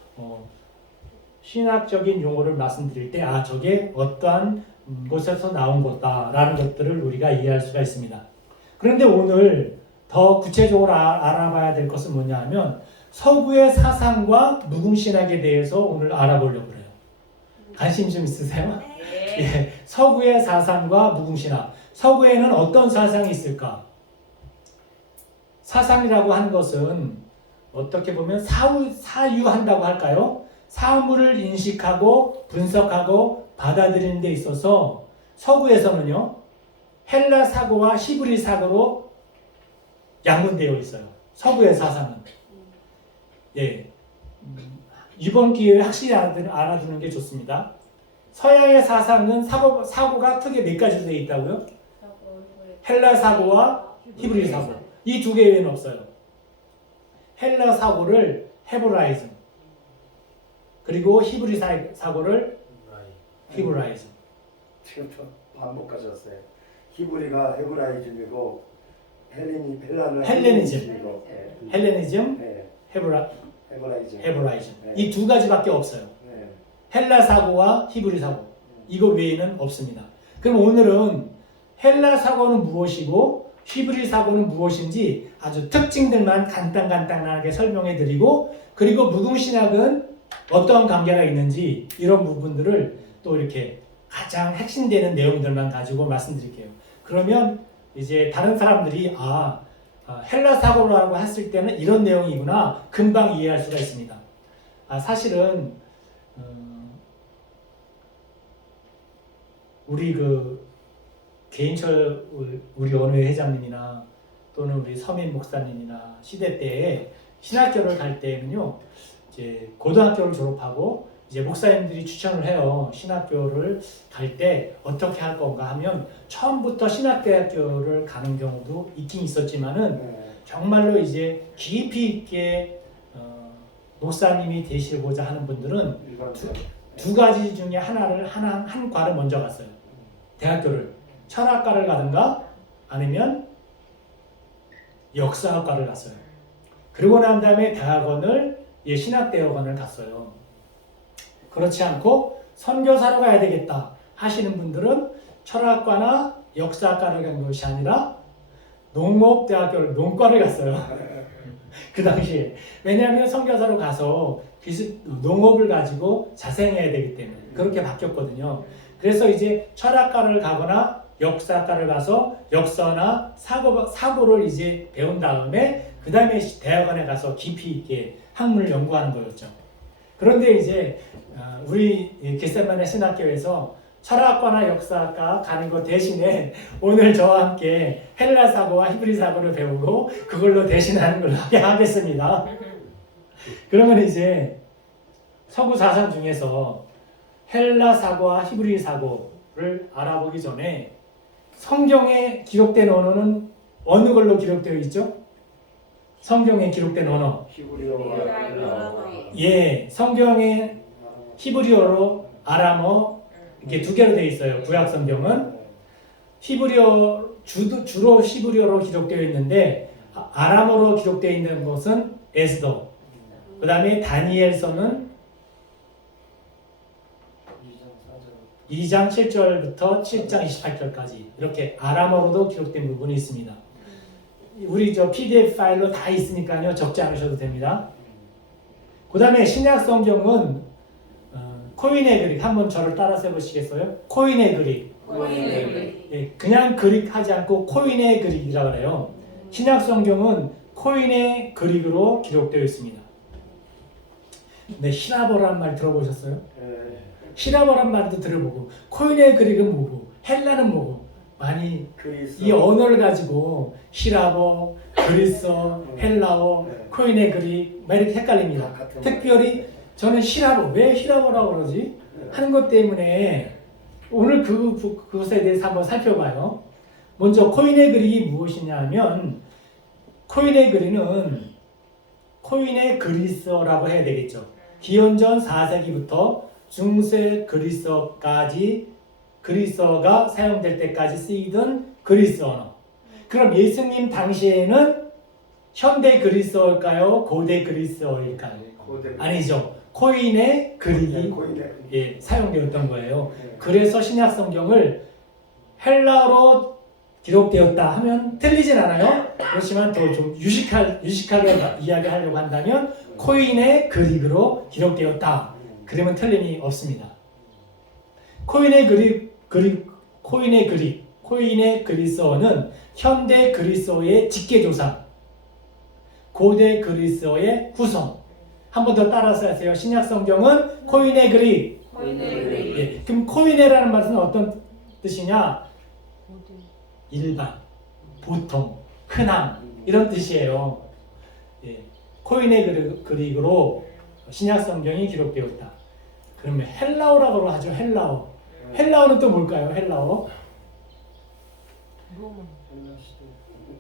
신학적인 용어를 말씀드릴 때 저게 어떠한 곳에서 나온 거다라는 것들을 우리가 이해할 수가 있습니다. 그런데 오늘 더 구체적으로 알아봐야 될 것은 뭐냐 하면 서구의 사상과 무궁신학에 대해서 오늘 알아보려고 해요. 관심 좀 있으세요? 네. 예, 서구의 사상과 무궁신학. 서구에는 어떤 사상이 있을까? 사상이라고 하는 것은 어떻게 보면 사유한다고 할까요? 사물을 인식하고 분석하고 받아들이는 데 있어서 서구에서는요, 헬라 사고와 히브리 사고로 양분되어 있어요. 서구의 사상은. 예. 이번 기회에 확실히 알아두는 게 좋습니다. 서양의 사상은 사고가 크게 몇 가지로 되어 있다고요? 헬라 사고와 히브리 사고. 이 두 개 외에는 없어요. 헬라 사고를 헤브라이즘, 그리고 히브리 사고를 히브라이즘. 지금 저 반복까지 왔어요. 히브리가 헤브라이즘이고 헬레니즘. 헬레니즘, 네. 헤브라, 헤브라이즘. 헤브라이즘. 네. 이 두 가지밖에 없어요. 네. 헬라 사고와 히브리 사고. 이거 외에는 없습니다. 그럼 오늘은 헬라 사고는 무엇이고 히브리 사고는 무엇인지 아주 특징들만 간단하게 설명해 드리고, 그리고 무궁신학은 어떠한 관계가 있는지 이런 부분들을 또 이렇게 가장 핵심되는 내용들만 가지고 말씀드릴게요. 그러면 이제 다른 사람들이 헬라 사고라고 했을 때는 이런 내용이구나 금방 이해할 수가 있습니다. 사실은 우리 개인철 우리 원회 회장님이나 또는 우리 서민 목사님이나 시대 때에 신학교를 갈 때는요, 이제 고등학교를 졸업하고 이제 목사님들이 추천을 해요. 신학교를 갈 때 어떻게 할 건가 하면 처음부터 신학대학교를 가는 경우도 있긴 있었지만은 네. 정말로 이제 깊이 있게 목사님이 되시고자 하는 분들은 일반적. 두 가지 중에 한 과를 먼저 갔어요. 대학교를 철학과를 가든가 아니면 역사학과를 갔어요. 그리고 난 다음에 대학원을 신학대학원을 갔어요. 그렇지 않고 선교사로 가야 되겠다 하시는 분들은 철학과나 역사학과를 간 것이 아니라 농업대학교를 농과를 갔어요. 그 당시에. 왜냐하면 선교사로 가서 농업을 가지고 자생해야 되기 때문에 그렇게 바뀌었거든요. 그래서 이제 철학과를 가거나 역사학과를 가서 역사나 사고를 이제 배운 다음에 그 다음에 대학원에 가서 깊이 있게 학문을 연구하는 거였죠. 그런데 이제 우리 겟세마네 신학교에서 철학과나 역사학과 가는 것 대신에 오늘 저와 함께 헬라 사고와 히브리 사고를 배우고 그걸로 대신하는 걸로 하겠습니다. 그러면 이제 서구 사상 중에서 헬라 사고와 히브리 사고를 알아보기 전에 성경에 기록된 언어는 어느 걸로 기록되어 있죠? 성경에 기록된 언어. 예, 성경에 히브리어로 아람어 이렇게 두 개로 되어 있어요. 구약 성경은 히브리어 주로 히브리어로 기록되어 있는데 아람어로 기록되어 있는 것은 에스더. 그다음에 다니엘서는 2장 7절부터 7장 28절까지 이렇게 아람어로도 기록된 부분이 있습니다. 우리 PDF 파일로 다 있으니까요. 적지 않으셔도 됩니다. 그 다음에 신약 성경은 코인의 그릭, 한번 저를 따라서 해보시겠어요? 코인의 그릭. 예, 그냥 그릭 하지 않고 코인의 그릭이라고 해요. 신약 성경은 코인의 그릭으로 기록되어 있습니다. 근데 히라버란 말 들어보셨어요? 히라버란 말도 들어보고 코인의 그릭은 뭐고 헬라는 뭐고 많이 그리스. 이 언어를 가지고 히라버, 그리스어, 헬라어, 코인의 그릭 막 이렇게 헷갈립니다. 특별히 저는 히라버, 왜 히라버라고 그러지? 하는 것 때문에 오늘 그것에 대해서 한번 살펴봐요. 먼저 코인의 그릭이 무엇이냐 하면 코인의 그릭은 코인의 그리스어라고 해야 되겠죠. 기원전 4세기부터 중세 그리스어까지 그리스어가 사용될 때까지 쓰이던 그리스 언어. 그럼 예수님 당시에는 현대 그리스어일까요? 고대 그리스어일까요? 아니죠. 코인의 그릭이 사용되었던 거예요. 그래서 신약 성경을 헬라어로 기록되었다 하면 틀리진 않아요. 그렇지만 더 좀 유식하게 이야기하려고 한다면 코인의 그릭으로 기록되었다. 그러면 틀림이 없습니다. 코인의 그리스어는 현대 그리스어의 직계조사, 고대 그리스어의 후손. 한 번 더 따라서 하세요. 신약 성경은 코인의 그릭. 예, 그럼 코인의라는 말은 어떤 뜻이냐? 일반, 보통, 흔한 이런 뜻이에요. 예, 코인의 그릭으로 신약 성경이 기록되었다. 그러면 헬라어라고 하죠. 헬라어. 헬라어는 또 뭘까요? 헬라어.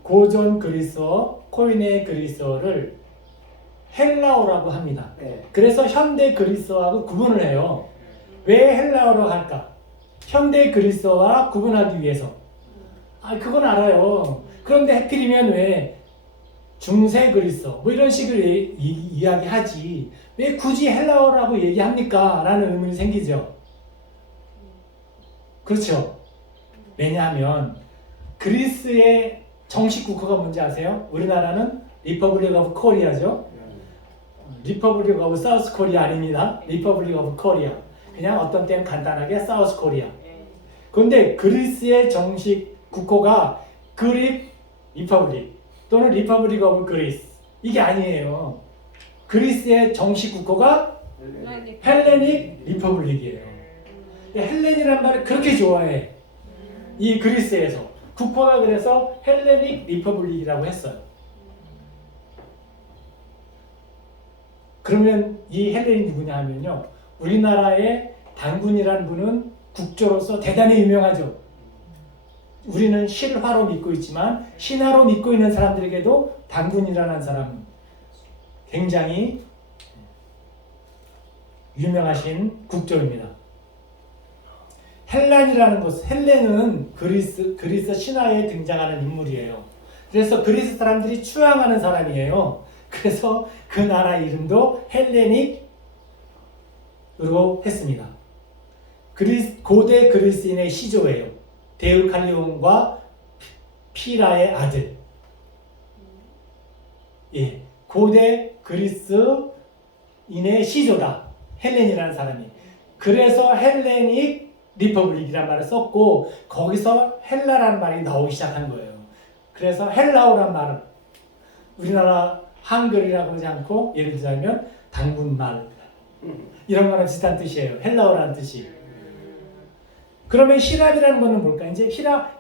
고전 그리스어, 코인의 그리스어를 헬라어라고 합니다. 그래서 현대 그리스어하고 구분을 해요. 왜 헬라어로 할까? 현대 그리스어와 구분하기 위해서. 그건 알아요. 그런데 하필이면 왜 중세 그리스어 뭐 이런 식으로 이야기하지 왜 굳이 헬라어라고 얘기합니까? 라는 의문이 생기죠. 그렇죠. 왜냐하면 그리스의 정식 국호가 뭔지 아세요? 우리나라는 리퍼블릭 오브 코리아죠. 리퍼블릭 오브 사우스 코리아 아닙니다. 리퍼블릭 오브 코리아. 그냥 어떤 때는 간단하게 사우스 코리아. 그런데 그리스의 정식 국호가 그릭 리퍼블릭 또는 리퍼블릭 오브 그리스 이게 아니에요. 그리스의 정식 국호가 헬레닉 리퍼블릭이에요. 헬렌이란 말을 그렇게 좋아해. 이 그리스에서 국호가 그래서 헬레닉 리퍼블릭이라고 했어요. 그러면 이 헬렌이 누구냐 하면요, 우리나라의 단군이라는 분은 국조로서 대단히 유명하죠. 우리는 실화로 믿고 있지만 신화로 믿고 있는 사람들에게도 단군이라는 사람은 굉장히 유명하신 국조입니다. 헬란이라는 것, 헬렌은 그리스 신화에 등장하는 인물이에요. 그래서 그리스 사람들이 추앙하는 사람이에요. 그래서 그 나라 이름도 헬레닉으로 했습니다. 고대 그리스인의 시조예요. 데우칼리온과 피라의 아들. 예, 고대 그리스인의 시조다. 헬렌이라는 사람이. 그래서 헬레닉 리퍼블릭이라는 말을 썼고 거기서 헬라라는 말이 나오기 시작한 거예요. 그래서 헬라어란 말은 우리나라 한글이라고 하지 않고 예를 들자면 당분말 이런 거랑 비슷한 뜻이에요. 헬라어라는 뜻이. 그러면 히랍이라는 거는 뭘까? 이제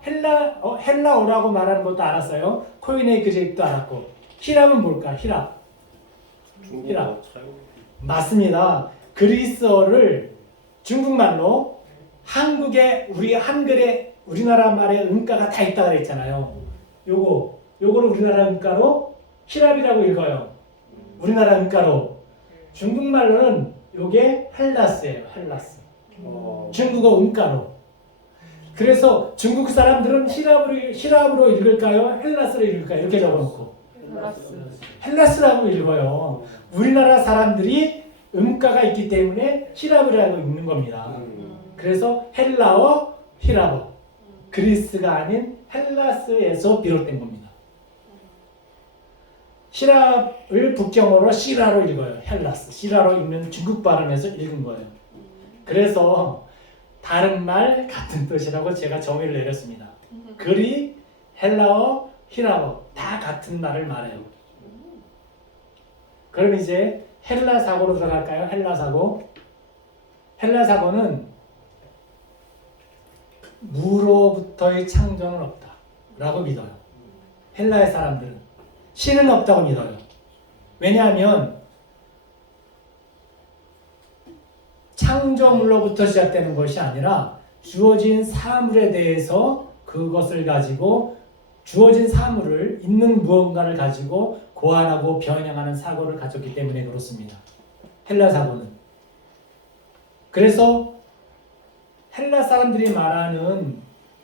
헬라어라고 말하는 것도 알았어요. 코인의 그릭도 알았고. 히랍은 뭘까? 히랍. 맞습니다. 그리스어를 중국말로 우리 한글에 우리나라 말에 음가가 다 있다 그랬잖아요. 요거를 우리나라 음가로 히랍이라고 읽어요. 우리나라 음가로. 중국말로는 요게 헬라스예요. 헬라스. 중국어 음가로. 그래서 중국 사람들은 히랍으로 읽을까요? 헬라스로 읽을까요? 이렇게 적어놓고 헬라스라고 읽어요. 우리나라 사람들이 음가가 있기 때문에 히랍이라고 읽는 겁니다. 그래서 헬라어, 히랍어. 그리스가 아닌 헬라스에서 비롯된 겁니다. 히랍을 북경어로 시라로 읽어요. 헬라스. 시라로 읽는 중국 발음에서 읽은 거예요. 그래서 다른 말 같은 뜻이라고 제가 정의를 내렸습니다. 그리, 헬라어, 히랍어 다 같은 말을 말해요. 그럼 이제 헬라 사고로 들어갈까요? 헬라 사고. 헬라 사고는 무로부터의 창조는 없다 라고 믿어요. 헬라의 사람들은 신은 없다고 믿어요. 왜냐하면 창조물로부터 시작되는 것이 아니라 주어진 사물에 대해서 그것을 가지고 주어진 사물을 있는 무언가를 가지고 고안하고 변형하는 사고를 가졌기 때문에 그렇습니다. 헬라 사고는. 그래서 헬라 사람들이 말하는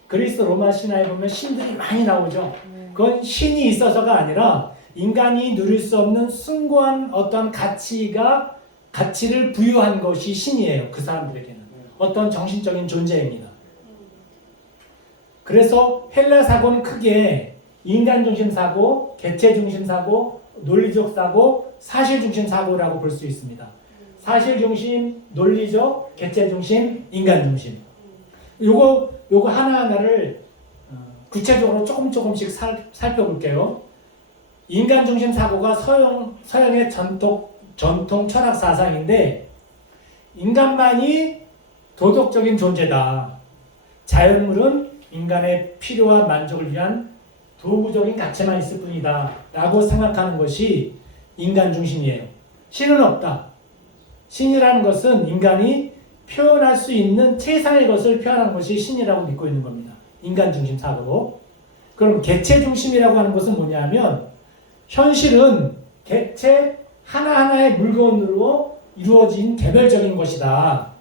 그리스 로마 신화에 보면 신들이 많이 나오죠. 그건 신이 있어서가 아니라 인간이 누릴 수 없는 숭고한 어떤 가치를 부여한 것이 신이에요. 그 사람들에게는. 어떤 정신적인 존재입니다. 그래서 헬라 사고는 크게 인간 중심 사고, 개체 중심 사고, 논리적 사고, 사실 중심 사고라고 볼 수 있습니다. 사실 중심, 논리적, 개체 중심, 인간 중심. 요거 하나하나를 구체적으로 조금씩 살펴볼게요. 인간 중심 사고가 서양의 전통 철학 사상인데, 인간만이 도덕적인 존재다. 자연물은 인간의 필요와 만족을 위한 도구적인 가치만 있을 뿐이다 라고 생각하는 것이 인간 중심이에요. 신은 없다. 신이라는 것은 인간이 표현할 수 있는 최상의 것을 표현한 것이 신이라고 믿고 있는 겁니다. 인간 중심 사고로. 그럼 개체 중심이라고 하는 것은 뭐냐면 현실은 개체 하나하나의 물건으로 이루어진 개별적인 것이다.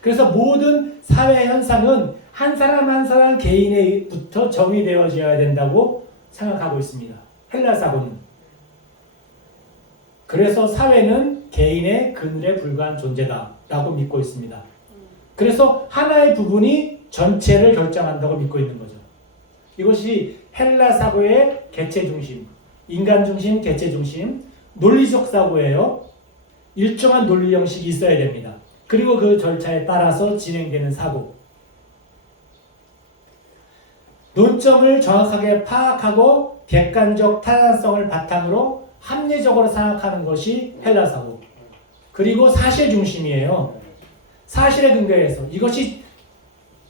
그래서 모든 사회 현상은 한 사람 한 사람 개인에부터 정의되어져야 된다고 생각하고 있습니다. 헬라 사고는. 그래서 사회는 개인의 그늘에 불과한 존재다라고 믿고 있습니다. 그래서 하나의 부분이 전체를 결정한다고 믿고 있는 거죠. 이것이 헬라 사고의 개체 중심, 인간 중심, 개체 중심, 논리적 사고예요. 일정한 논리 형식이 있어야 됩니다. 그리고 그 절차에 따라서 진행되는 사고. 논점을 정확하게 파악하고 객관적 타당성을 바탕으로 합리적으로 생각하는 것이 헬라 사고. 그리고 사실 중심이에요. 사실에 근거해서 이것이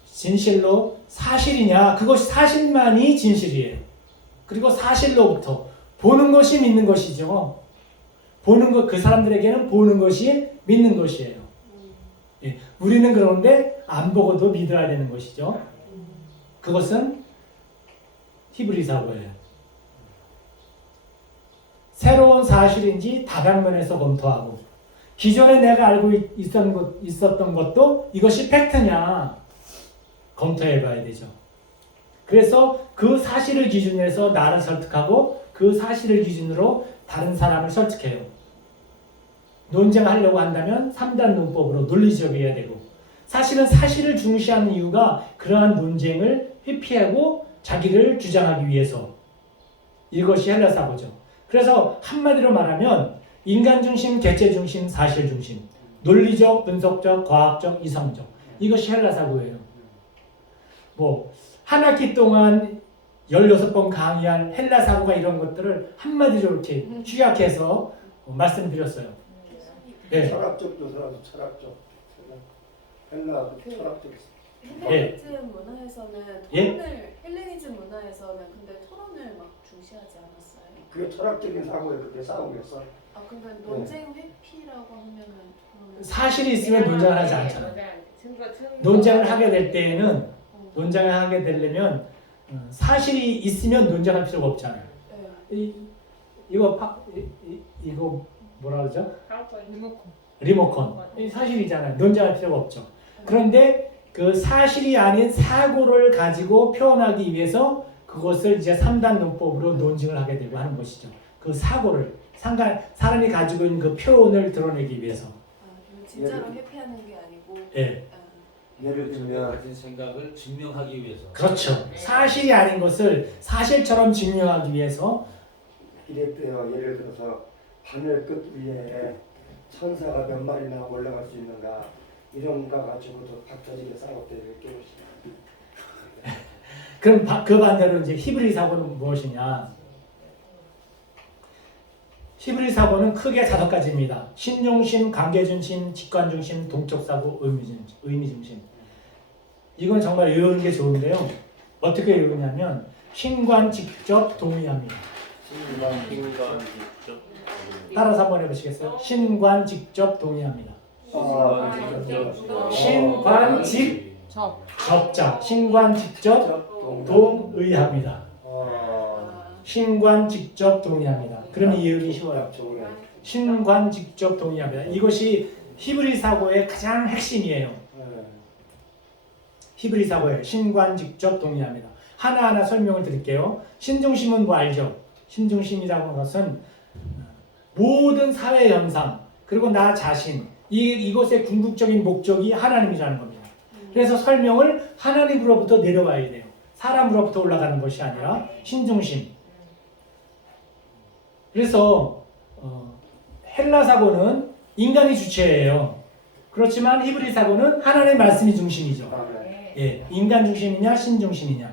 진실로 사실이냐, 그것이 사실만이 진실이에요. 그리고 사실로부터 보는 것이 믿는 것이죠. 보는 것, 그 사람들에게는 보는 것이 믿는 것이에요. 예, 우리는 그런데 안 보고도 믿어야 되는 것이죠. 그것은 히브리 사고예요. 새로운 사실인지 다방면에서 검토하고, 기존에 내가 알고 있었던 것도 이것이 팩트냐 검토해 봐야 되죠. 그래서 그 사실을 기준으로 해서 나를 설득하고 그 사실을 기준으로 다른 사람을 설득해요. 논쟁하려고 한다면 3단 논법으로 논리적이어야 되고, 사실은 사실을 중시하는 이유가 그러한 논쟁을 회피하고 자기를 주장하기 위해서. 이것이 헬라 사고죠. 그래서 한마디로 말하면 인간 중심, 개체 중심, 사실 중심, 논리적, 분석적, 과학적, 이성적, 이것이 헬라 사고예요. 뭐 한 학기 동안 16번 강의한 헬라 사고가 이런 것들을 한마디로 이렇게 축약해서 말씀드렸어요. 네. 철학적 교사라도 철학적. 헬라도 철학적. 헬레니즘 문화에서는 예? 토론을 헬레니즘 문화에서는 근데 토론을 막 중시하지 않았어요. 그게 철학적인 사고에 그게 싸움이었어. 아 근데 논쟁 회피라고 하면은 토론을 사실이 있으면 논쟁을 하지 않잖아요. 논쟁을 하게 될 때에는 논쟁을 하게 되려면 사실이 있으면 논쟁할 필요가 없잖아요. 네. 이거 뭐라 그러죠? 리모컨. 리모컨. 이 사실이잖아요. 논쟁할 필요가 없죠. 그런데 그 사실이 아닌 사고를 가지고 표현하기 위해서 그것을 이제 3단 논법으로 논증을 하게 되고 하는 것이죠. 그 사고를 사람이 가지고 있는 그 표현을 드러내기 위해서. 아, 진짜로 회피하는 게 아니고. 예. 예를 들면 가진 생각을 증명하기 위해서. 그렇죠. 사실이 아닌 것을 사실처럼 증명하기 위해서. 이랬대요. 예를 들어서 하늘 끝 위에 천사가 몇 마리나 올라갈 수 있는가, 이런 거 가지고도 박터지게 싸웠대. 이렇게. 그럼 그 반대로 이제 히브리 사고는 무엇이냐? 히브리 사고는 크게 5가지입니다. 신중심, 관계중심, 직관중심, 동적사고, 의미중심. 이건 정말 외우는 게 좋은데요. 어떻게 외우냐면 신관 직접 동의합니다. 신관 직접. 따라서 한번 해보시겠어요? 신관 직접 동의합니다. 신관 직접자, 신관 직접 동의합니다. 신관 직접 동의합니다. 그러면 이해하기 쉬워요. 신관 직접 동의합니다. 이것이 히브리 사고의 가장 핵심이에요. 히브리 사고의 신관 직접 동의합니다. 하나하나 설명을 드릴게요. 신중심은 뭐 알죠? 신중심이라고 하는 것은 모든 사회 현상 그리고 나 자신 이것의 궁극적인 목적이 하나님이라는 겁니다. 그래서 설명을 하나님으로부터 내려와야 돼요. 사람으로부터 올라가는 것이 아니라 신중심. 그래서 헬라 사고는 인간이 주체예요. 그렇지만 히브리 사고는 하나님의 말씀이 중심이죠. 예, 인간 중심이냐 신중심이냐.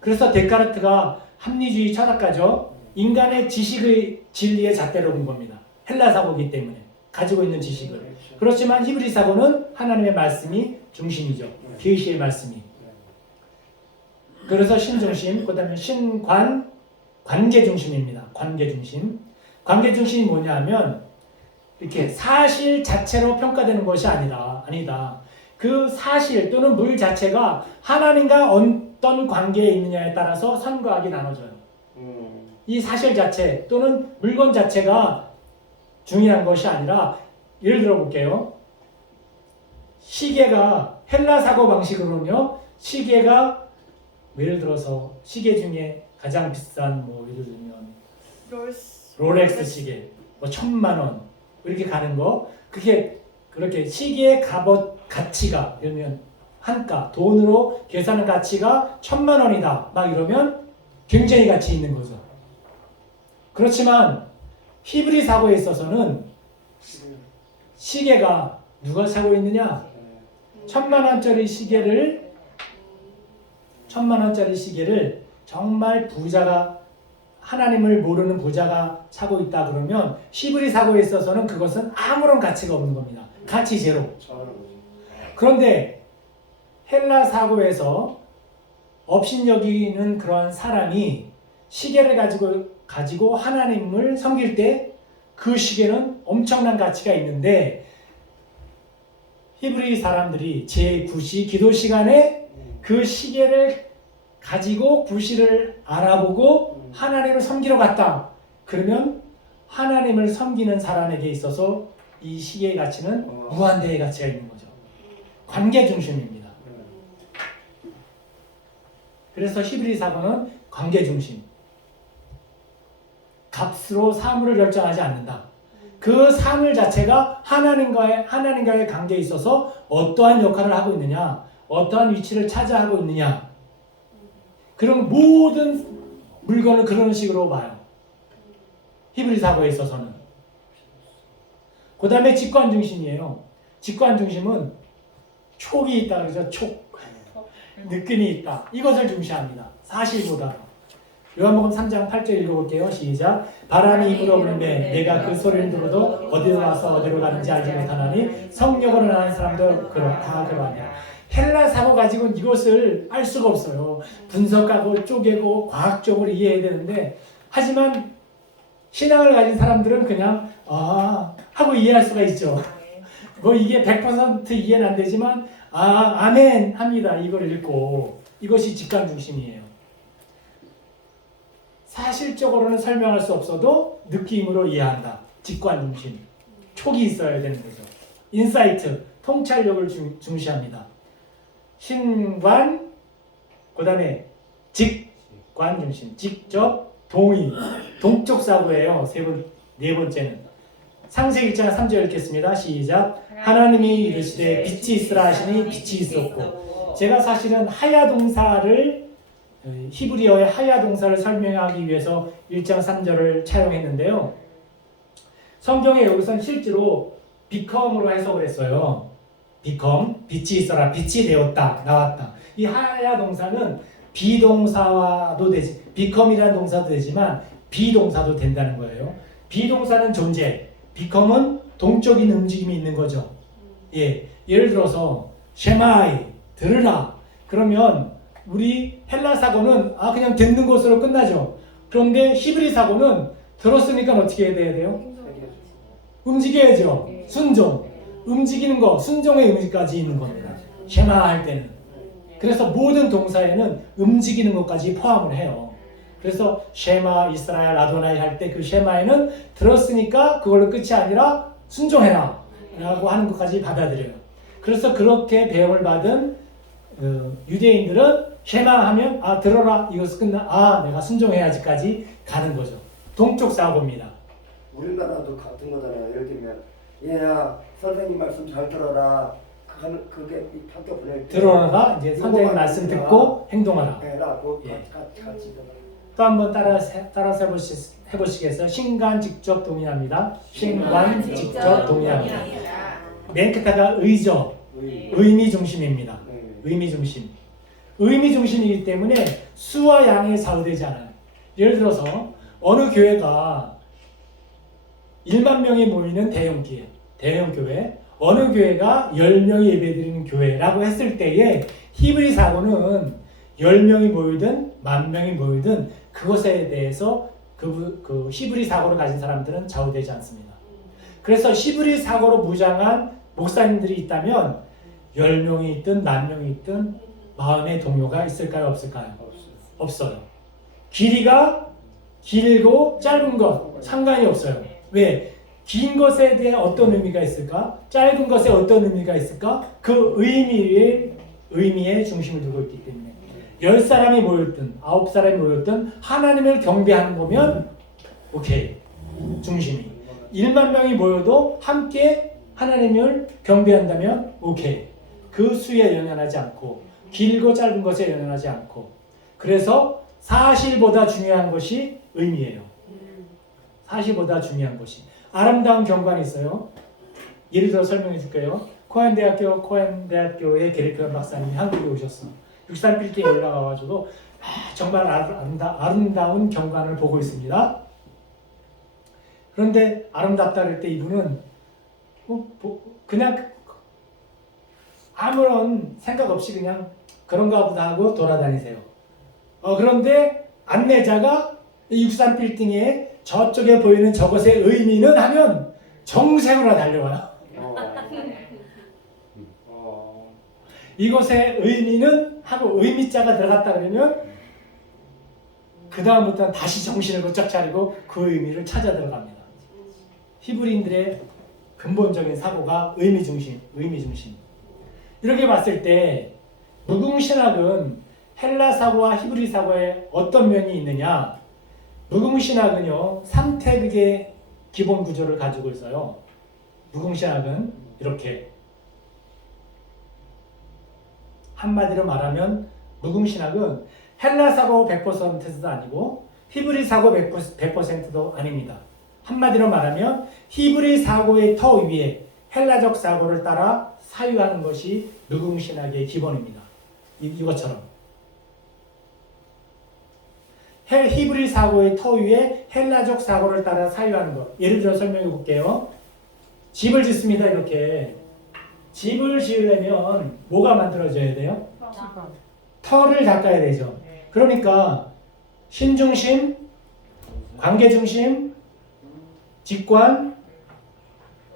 그래서 데카르트가 합리주의 철학가죠. 인간의 지식의 진리의 잣대로 본 겁니다. 헬라 사고이기 때문에 가지고 있는 지식을. 그렇지만 히브리 사고는 하나님의 말씀이 중심이죠. 계시의 말씀이. 그래서 신중심, 그다음에 신관, 관계 중심입니다. 관계 중심. 관계 중심이 뭐냐면 이렇게 사실 자체로 평가되는 것이 아니다. 그 사실 또는 물 자체가 하나님과 어떤 관계에 있느냐에 따라서 선과 악이 나눠져요. 이 사실 자체 또는 물건 자체가 중요한 것이 아니라, 예를 들어 볼게요. 시계가 헬라 사고 방식으로는요. 시계가 예를 들어서 시계 중에 가장 비싼 뭐 예를 들면 롤스. 롤렉스 시계 뭐 1,000만 원 이렇게 가는 거 그게 그렇게 시계의 값어 가치가 예를 들면 한가 돈으로 계산한 가치가 1,000만 원이다 막 이러면 굉장히 가치 있는 거죠. 그렇지만 히브리 사고에 있어서는 시계가 누가 사고 있느냐? 1,000만 원짜리 시계를 1,000만 원짜리 시계를 정말 부자가 하나님을 모르는 부자가 사고 있다 그러면 히브리 사고에 있어서는 그것은 아무런 가치가 없는 겁니다. 가치 제로. 그런데 헬라 사고에서 업신여기는 그러한 사람이 시계를 가지고 하나님을 섬길 때 그 시계는 엄청난 가치가 있는데 히브리 사람들이 제9시 기도 시간에 그 시계를 가지고 구시를 알아보고 하나님을 섬기러 갔다. 그러면 하나님을 섬기는 사람에게 있어서 이 시계의 가치는 무한대의 가치가 있는 거죠. 관계 중심입니다. 그래서 히브리 사고는 관계 중심. 값으로 사물을 결정하지 않는다. 그 사물 자체가 하나님과의 관계에 있어서 어떠한 역할을 하고 있느냐, 어떠한 위치를 차지하고 있느냐. 그런 모든 물건을 그런 식으로 봐요. 히브리 사고에 있어서는. 그 다음에 직관 중심이에요. 직관 중심은 촉이 있다 그래서 촉, 느낌이 있다. 이것을 중시합니다. 사실보다. 요한복음 3장 8절 읽어볼게요. 시작. 바람이 입으로 불매 내가 그 소리를 들어도 어디로 와서 어디로 가는지 알지 못하나니 성령으로 나는 사람도 다 그러하냐. 헬라 사고 가지고 이것을 알 수가 없어요. 분석하고 쪼개고 과학적으로 이해해야 되는데 하지만 신앙을 가진 사람들은 그냥 하고 이해할 수가 있죠. 뭐 이게 100% 이해는 안 되지만 아멘 합니다. 이걸 읽고 이것이 직관 중심이에요. 사실적으로는 설명할 수 없어도 느낌으로 이해한다. 직관 중심. 촉이 있어야 되는 거죠. 인사이트, 통찰력을 중시합니다. 신관, 그 다음에 직관 중심. 직접, 동의, 동적 사고예요. 네 번째는. 창세기 1장 3절 읽겠습니다. 시작. 하나님이 이르시되 빛이 있으라 하시니 빛이 있었고. 제가 사실은 하야 동사를 히브리어의 하야 동사를 설명하기 위해서 1장 3절을 차용했는데요. 성경에 여기서는 실제로 become으로 해석을 했어요. become, 빛이 있어라, 빛이 되었다, 나왔다. 이 하야 동사는 비동사도 되지, become이라는 동사도 되지만 비동사도 된다는 거예요. 비동사는 존재, become은 동적인 움직임이 있는 거죠. 예를 들어서 쉐마이, 들으라. 그러면 우리 헬라 사고는 그냥 듣는 것으로 끝나죠. 그런데 히브리 사고는 들었으니까 어떻게 해야 돼요? 움직여야죠. 순종. 움직이는 거, 순종의 의미까지 있는 겁니다. 쉐마 할 때는. 그래서 모든 동사에는 움직이는 것까지 포함을 해요. 그래서 쉐마 이스라엘 아도나이 할 때 그 쉐마에는 들었으니까 그걸로 끝이 아니라 순종해라 라고 하는 것까지 받아들여요. 그래서 그렇게 배움을 받은 유대인들은 쉐마 하면 들어라 이것을 끝나 내가 순종해야지까지 가는 거죠. 동쪽 사고입니다. 우리나라도 같은 거잖아요. 예를 들면 얘야 선생님 말씀 잘 들어라. 그게 학교 보낼 때 들어라가 이제 선생님 말씀 듣고 행동하라. 라고 예. 같이 또 한번 따라서 해보시겠어요? 신관 직접 동의합니다. 신관 직접 동의합니다. 맨 끝에가 의죠. 의미 중심입니다. 의미 중심. 의미 중심이기 때문에 수와 양에 좌우되지 않아요. 예를 들어서 어느 교회가 1만 명이 모이는 대형 교회, 어느 교회가 10명이 예배드리는 교회라고 했을 때에 히브리 사고는 10명이 모이든 10,000명이 모이든 그것에 대해서 그 히브리 사고를 가진 사람들은 좌우되지 않습니다. 그래서 히브리 사고로 무장한 목사님들이 있다면 10명이 있든 10,000명이 있든 마음의 동요가 있을까요? 없을까요? 없어요. 길이가 길고 짧은 것 상관이 없어요. 왜? 긴 것에 대해 어떤 의미가 있을까? 짧은 것에 어떤 의미가 있을까? 그 의미의 중심을 두고 있기 때문에 10사람이 모였든 9사람이 모였든 하나님을 경배하는 거면 오케이. 중심이. 1만 명이 모여도 함께 하나님을 경배한다면 오케이. 그 수에 연연하지 않고 길고 짧은 것에 연연하지 않고 그래서 사실보다 중요한 것이 의미예요. 사실보다 중요한 것이. 아름다운 경관이 있어요. 예를 들어 설명해 줄게요. 코헨대학교의 게리크란 박사님이 한국에 오셨어. 63빌딩에 올라가가지고 정말 아름다운 경관을 보고 있습니다. 그런데 아름답다 그럴 때 이분은 그냥 아무런 생각 없이 그냥 그런가 보다 하고 돌아다니세요. 그런데 안내자가 63빌딩에 저쪽에 보이는 저것의 의미는 하면 정색으로 달려와요. 이것의 의미는 하고 의미자가 들어갔다 그러면 그 다음부터는 다시 정신을 바짝 차리고 그 의미를 찾아 들어갑니다. 히브리인들의 근본적인 사고가 의미 중심. 이렇게 봤을 때 무궁신학은 헬라 사고와 히브리 사고에 어떤 면이 있느냐? 무궁신학은요 3태극의 기본 구조를 가지고 있어요. 무궁신학은 이렇게 한마디로 말하면 무궁신학은 헬라 사고 100%도 아니고 히브리 사고 100%도 아닙니다. 한마디로 말하면 히브리 사고의 터 위에 헬라적 사고를 따라 사유하는 것이 무궁신학의 기본입니다. 이것처럼 히브리 사고의 터 위에 헬라적 사고를 따라 사유하는 것. 예를 들어 설명해 볼게요. 집을 짓습니다. 이렇게 집을 지으려면 뭐가 만들어져야 돼요? 터를 닦아야 되죠. 그러니까 신중심, 관계중심, 직관,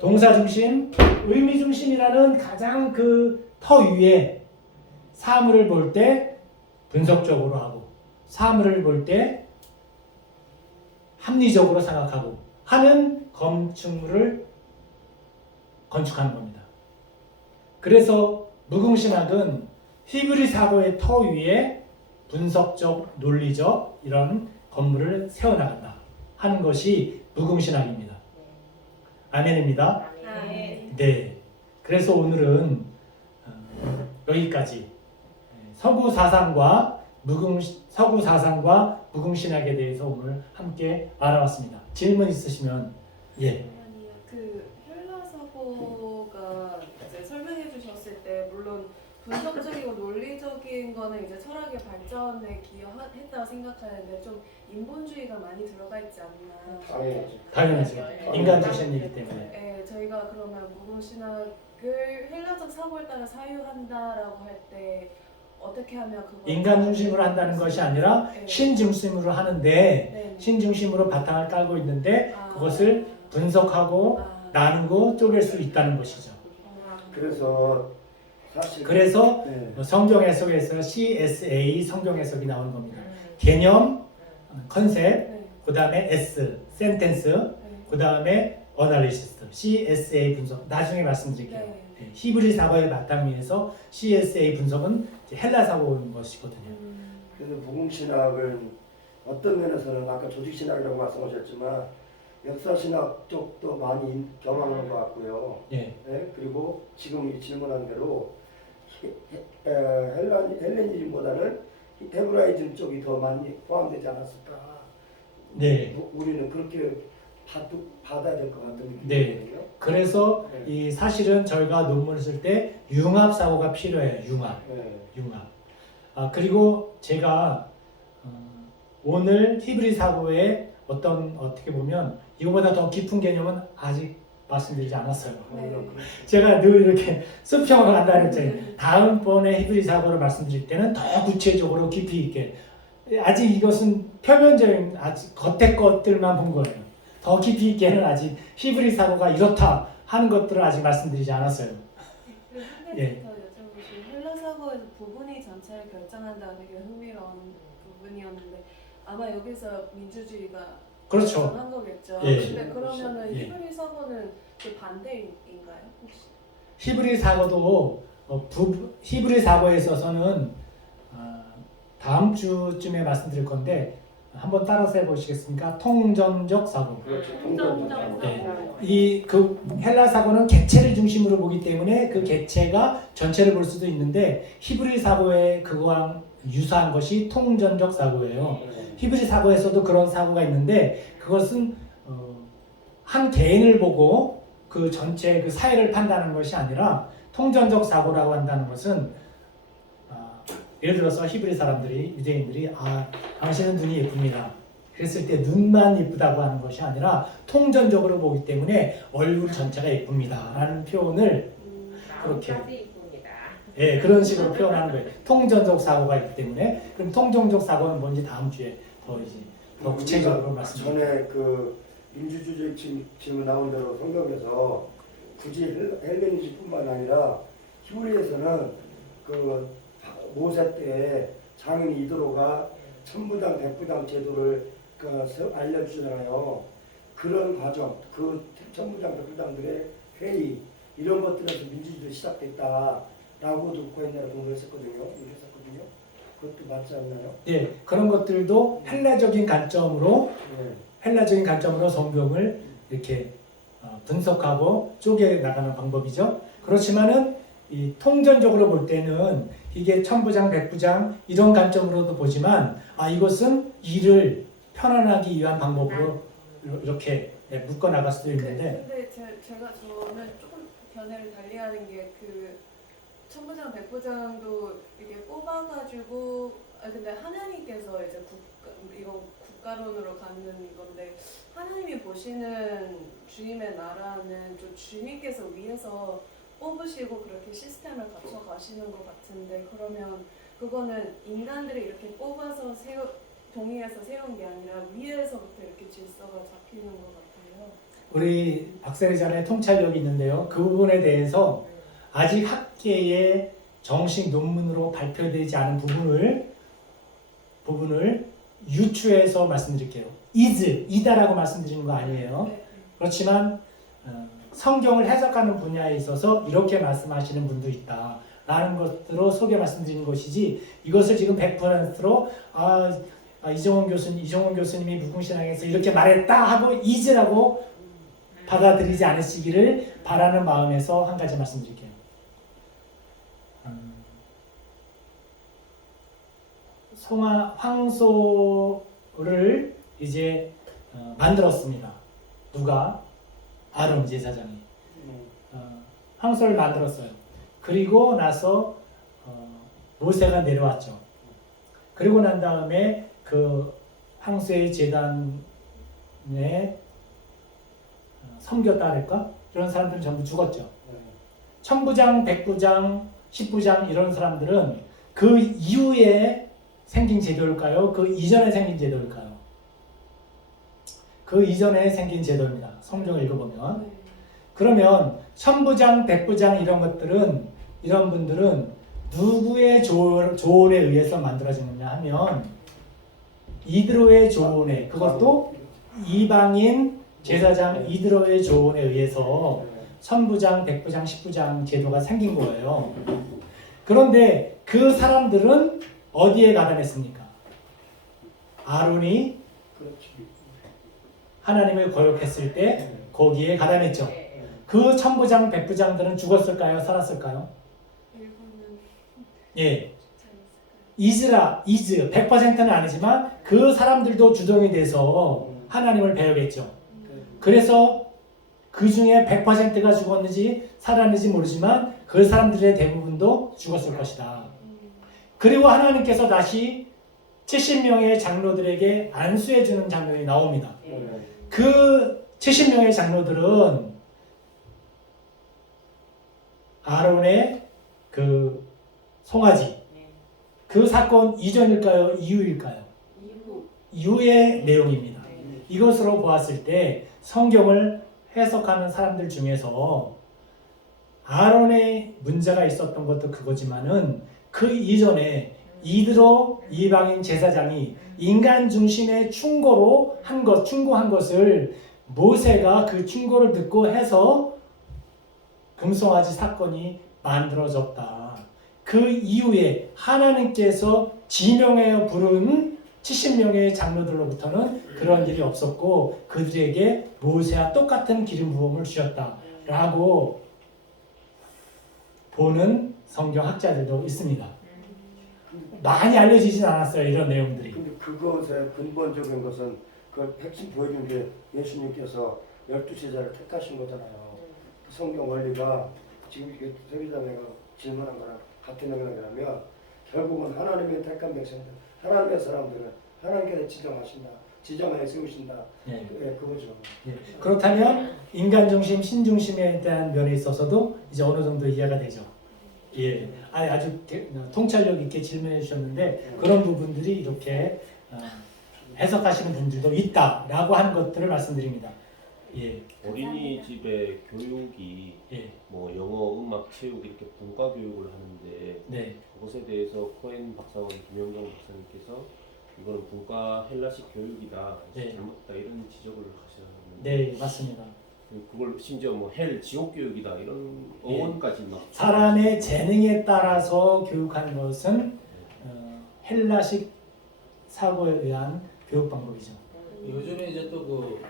동사중심, 의미중심이라는 가장 그 터 위에 사물을 볼 때 분석적으로 하고 사물을 볼 때 합리적으로 생각하고 하는 건축물을 건축하는 겁니다. 그래서 무궁신학은 히브리 사고의 터 위에 분석적, 논리적 이런 건물을 세워나간다 하는 것이 무궁신학입니다. 아멘입니다. 네. 그래서 오늘은 여기까지 서구 사상과 무궁신학에 대해서 오늘 함께 알아봤습니다. 질문 있으시면 예. 그 헬라 사고가 이제 설명해 주셨을 때 물론 분석적이고 논리적인 거는 이제 철학의 발전에 기여했다고 생각하는데 좀 인본주의가 많이 들어가 있지 않나. 당연하죠. 인간 출신이기 때문에. 네, 저희가 그러면 무궁신학을 헬라적 사고를 따라 사유한다라고 할 때 어떻게 하면 그거 인간 중심으로 한다는 것이 아니라 네. 신 중심으로 하는데 네. 신 중심으로 바탕을 깔고 있는데 그것을 분석하고 나누고 쪼갤 수 있다는 것이죠. 그래서 사실 그래서 네. 성경 해석에서 CSA 성경 해석이 나오는 겁니다. 개념, 컨셉, 네. 그 다음에 S, 센텐스, 네. 그 다음에 어널리시스, CSA 분석. 나중에 말씀드릴게요. 네. 히브리 사고의 바탕위에서 CSA 분석은 헬라 사고인 것이거든요. 그래서 무궁신학은 어떤 면에서는 아까 조직신학이라고 말씀하셨지만 역사신학 쪽도 많이 경험하는 것 같고요. 예. 네? 그리고 지금 질문한 대로 헬레니즘보다는 헤브라이즘 쪽이 더 많이 포함되지 않았을까. 네. 우리는 그렇게 받아야 될 것 같은 느낌이거든요. 네. 그래서 네. 이 사실은 저희가 논문을 쓸 때 융합 사고가 필요해요. 융합. 그리고 제가 오늘 히브리 사고의 어떻게 보면 이거보다 더 깊은 개념은 아직 말씀드리지 않았어요. 제가 늘 이렇게 수평으로 간다 그랬잖아요. 다음번에 히브리 사고를 말씀드릴 때는 더 구체적으로 깊이 있게. 아직 이것은 표면적인 아직 겉에 것들만 본 거예요. 더 깊이 있게는 아직 히브리 사고가 이렇다 하는 것들을 아직 말씀드리지 않았어요. 예. 여쭤보신 헬라 사고에서 부분이 전체를 결정한다는 게 흥미로운 부분이었는데 아마 여기서 민주주의가 그렇죠. 한 거겠죠. 예. 근데 그러면은 예. 히브리 사고는 그 반대인가요? 혹시? 히브리 사고도 히브리 사고에 있어서는 다음 주쯤에 말씀드릴 건데 한번 따라서 해보시겠습니까? 통전적 사고. 그렇죠. 통전적 네. 사고. 이 그 헬라 사고는 객체를 중심으로 보기 때문에 그 객체가 전체를 볼 수도 있는데 히브리 사고에 그거랑 유사한 것이 통전적 사고예요. 히브리 사고에서도 그런 사고가 있는데 그것은 한 개인을 보고 그 전체 그 사회를 판단하는 것이 아니라 통전적 사고라고 한다는 것은 예를 들어서 히브리 사람들이 유대인들이 당신은 눈이 예쁩니다. 그랬을 때 눈만 예쁘다고 하는 것이 아니라 통전적으로 보기 때문에 얼굴 전체가 예쁩니다. 라는 표현을 그렇게 예, 그런 식으로 표현하는 거예요. 통전적 사고가 있기 때문에 그럼 통전적 사고는 뭔지 다음 주에 더 구체적으로 말씀드릴게요. 전에 그 민주주의 질문 나온 대로 성경에서 굳이 헬레니즘뿐만 아니라 히브리에서는 그 모세 때 장인 이드로가 천부장 백부장 제도를 알려주잖아요. 그런 과정, 그 천부장 백부장들의 회의 이런 것들에서 민주주의가 시작됐다라고 듣고 옛날에 공부했었거든요. 그것도 맞지 않나요? 예, 그런 것들도 헬라적인 관점으로 성경을 이렇게 분석하고 쪼개 나가는 방법이죠. 그렇지만은 이 통전적으로 볼 때는 이게 천부장, 백부장 이런 관점으로도 보지만 이것은 일을 편안하기 위한 방법으로 이렇게 묶어 나갈 수도 있는데. 근데 저는 조금 견해를 달리하는 게 그 천부장, 백부장도 이게 뽑아가지고 근데 하나님께서 이제 이건 국가론으로 가는 건데 하나님이 보시는 주님의 나라는 좀 주님께서 위에서 뽑으시고 그렇게 시스템을 갖춰 가시는 것 같은데 그러면 그거는 인간들이 이렇게 뽑아서 동의해서 세운 게 아니라 위에서부터 이렇게 질서가 잡히는 것 같아요. 우리 박사회장의 통찰력이 있는데요. 그 부분에 대해서 아직 학계의 정식 논문으로 발표되지 않은 부분을 유추해서 말씀드릴게요. 이다라고 말씀드리는 거 아니에요. 네. 그렇지만 성경을 해석하는 분야에 있어서 이렇게 말씀하시는 분도 있다라는 것으로 소개 말씀드리는 것이지 이것을 지금 100%로 이종원 교수님이 무궁신앙에서 이렇게 말했다 하고 이즈라고 받아들이지 않으시기를 바라는 마음에서 한 가지 말씀드릴게요. 황소를 이제 만들었습니다. 누가? 아론 제사장이 황소를 만들었어요. 그리고 나서 모세가 내려왔죠. 그리고 난 다음에 그 황소의 제단에 섬겼다 할까? 이런 사람들은 전부 죽었죠. 천부장, 백부장, 십부장 이런 사람들은 그 이후에 생긴 제도일까요? 그 이전에 생긴 제도일까요? 그 이전에 생긴 제도입니다. 성경을 읽어보면. 그러면 천부장, 백부장 이런 분들은 누구의 조언에 의해서 만들어지느냐 하면 이드로의 조언에, 그것도 이방인 제사장 이드로의 조언에 의해서 천부장, 백부장, 십부장 제도가 생긴 거예요. 그런데 그 사람들은 어디에 가담했습니까? 아론이 하나님을 거역했을 때 거기에 가담했죠. 그 천부장, 백부장들은 죽었을까요? 살았을까요? 일부는 예. 100%는 아니지만 그 사람들도 주동이 돼서 하나님을 배역했죠. 그래서 그 중에 100%가 죽었는지 살았는지 모르지만 그 사람들의 대부분도 죽었을 것이다. 그리고 하나님께서 다시 70명의 장로들에게 안수해주는 장면이 나옵니다. 그 70명의 장로들은 아론의 그 송아지 그 사건 이전일까요? 이후일까요? 이후의 내용입니다. 이것으로 보았을 때 성경을 해석하는 사람들 중에서 아론의 문제가 있었던 것도 그거지만은 그 이전에 이드로 이방인 제사장이 인간 중심의 충고한 것을 모세가 그 충고를 듣고 해서 금송아지 사건이 만들어졌다. 그 이후에 하나님께서 지명하여 부른 70명의 장로들로부터는 그런 일이 없었고 그들에게 모세와 똑같은 기름 부음을 주셨다라고 보는 성경 학자들도 있습니다. 많이 알려지진 않았어요, 이런 내용들이. 근데 그것의 근본적인 것은 그 핵심 보여준 게 예수님께서 12제자를 택하신 거잖아요. 그 성경 원리가 지금 이게 세계자매가 질문한 거랑 같은 맥락이라면 결국은 하나님의 택한 백성들, 하나님의 사람들은 하나님께서 지정하여 세우신다. 예. 예, 그거죠. 예. 그렇다면 인간 중심, 신 중심에 대한 면에 있어서도 이제 어느 정도 이해가 되죠. 예, 아주 통찰력 있게 질문해 주셨는데 그런 부분들이 이렇게 해석하시는 분들도 있다라고 하는 것들을 말씀드립니다. 예, 어린이집의 교육이 예, 뭐 영어, 음악, 체육 이렇게 분과 교육을 하는데 네, 그것에 대해서 코엔 박사원 김영경 박사님께서 이거는 분과 헬라식 교육이다, 네. 잘못다 이런 지적을 하셨는데 네, 맞습니다. 그걸 심지어 뭐 헬, 지옥 교육이다 이런 예. 어원까지 막 사람의 재능에 따라서 교육하는 것은 헬라식 사고에 의한 교육 방법이죠. 요즘에 이제 또그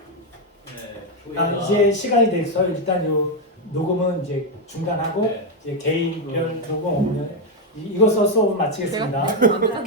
이제 시간이 돼서 일단 요 녹음은 이제 중단하고 네. 이제 개인별 녹음 오면 이거 써서 마치겠습니다. 감사합니다.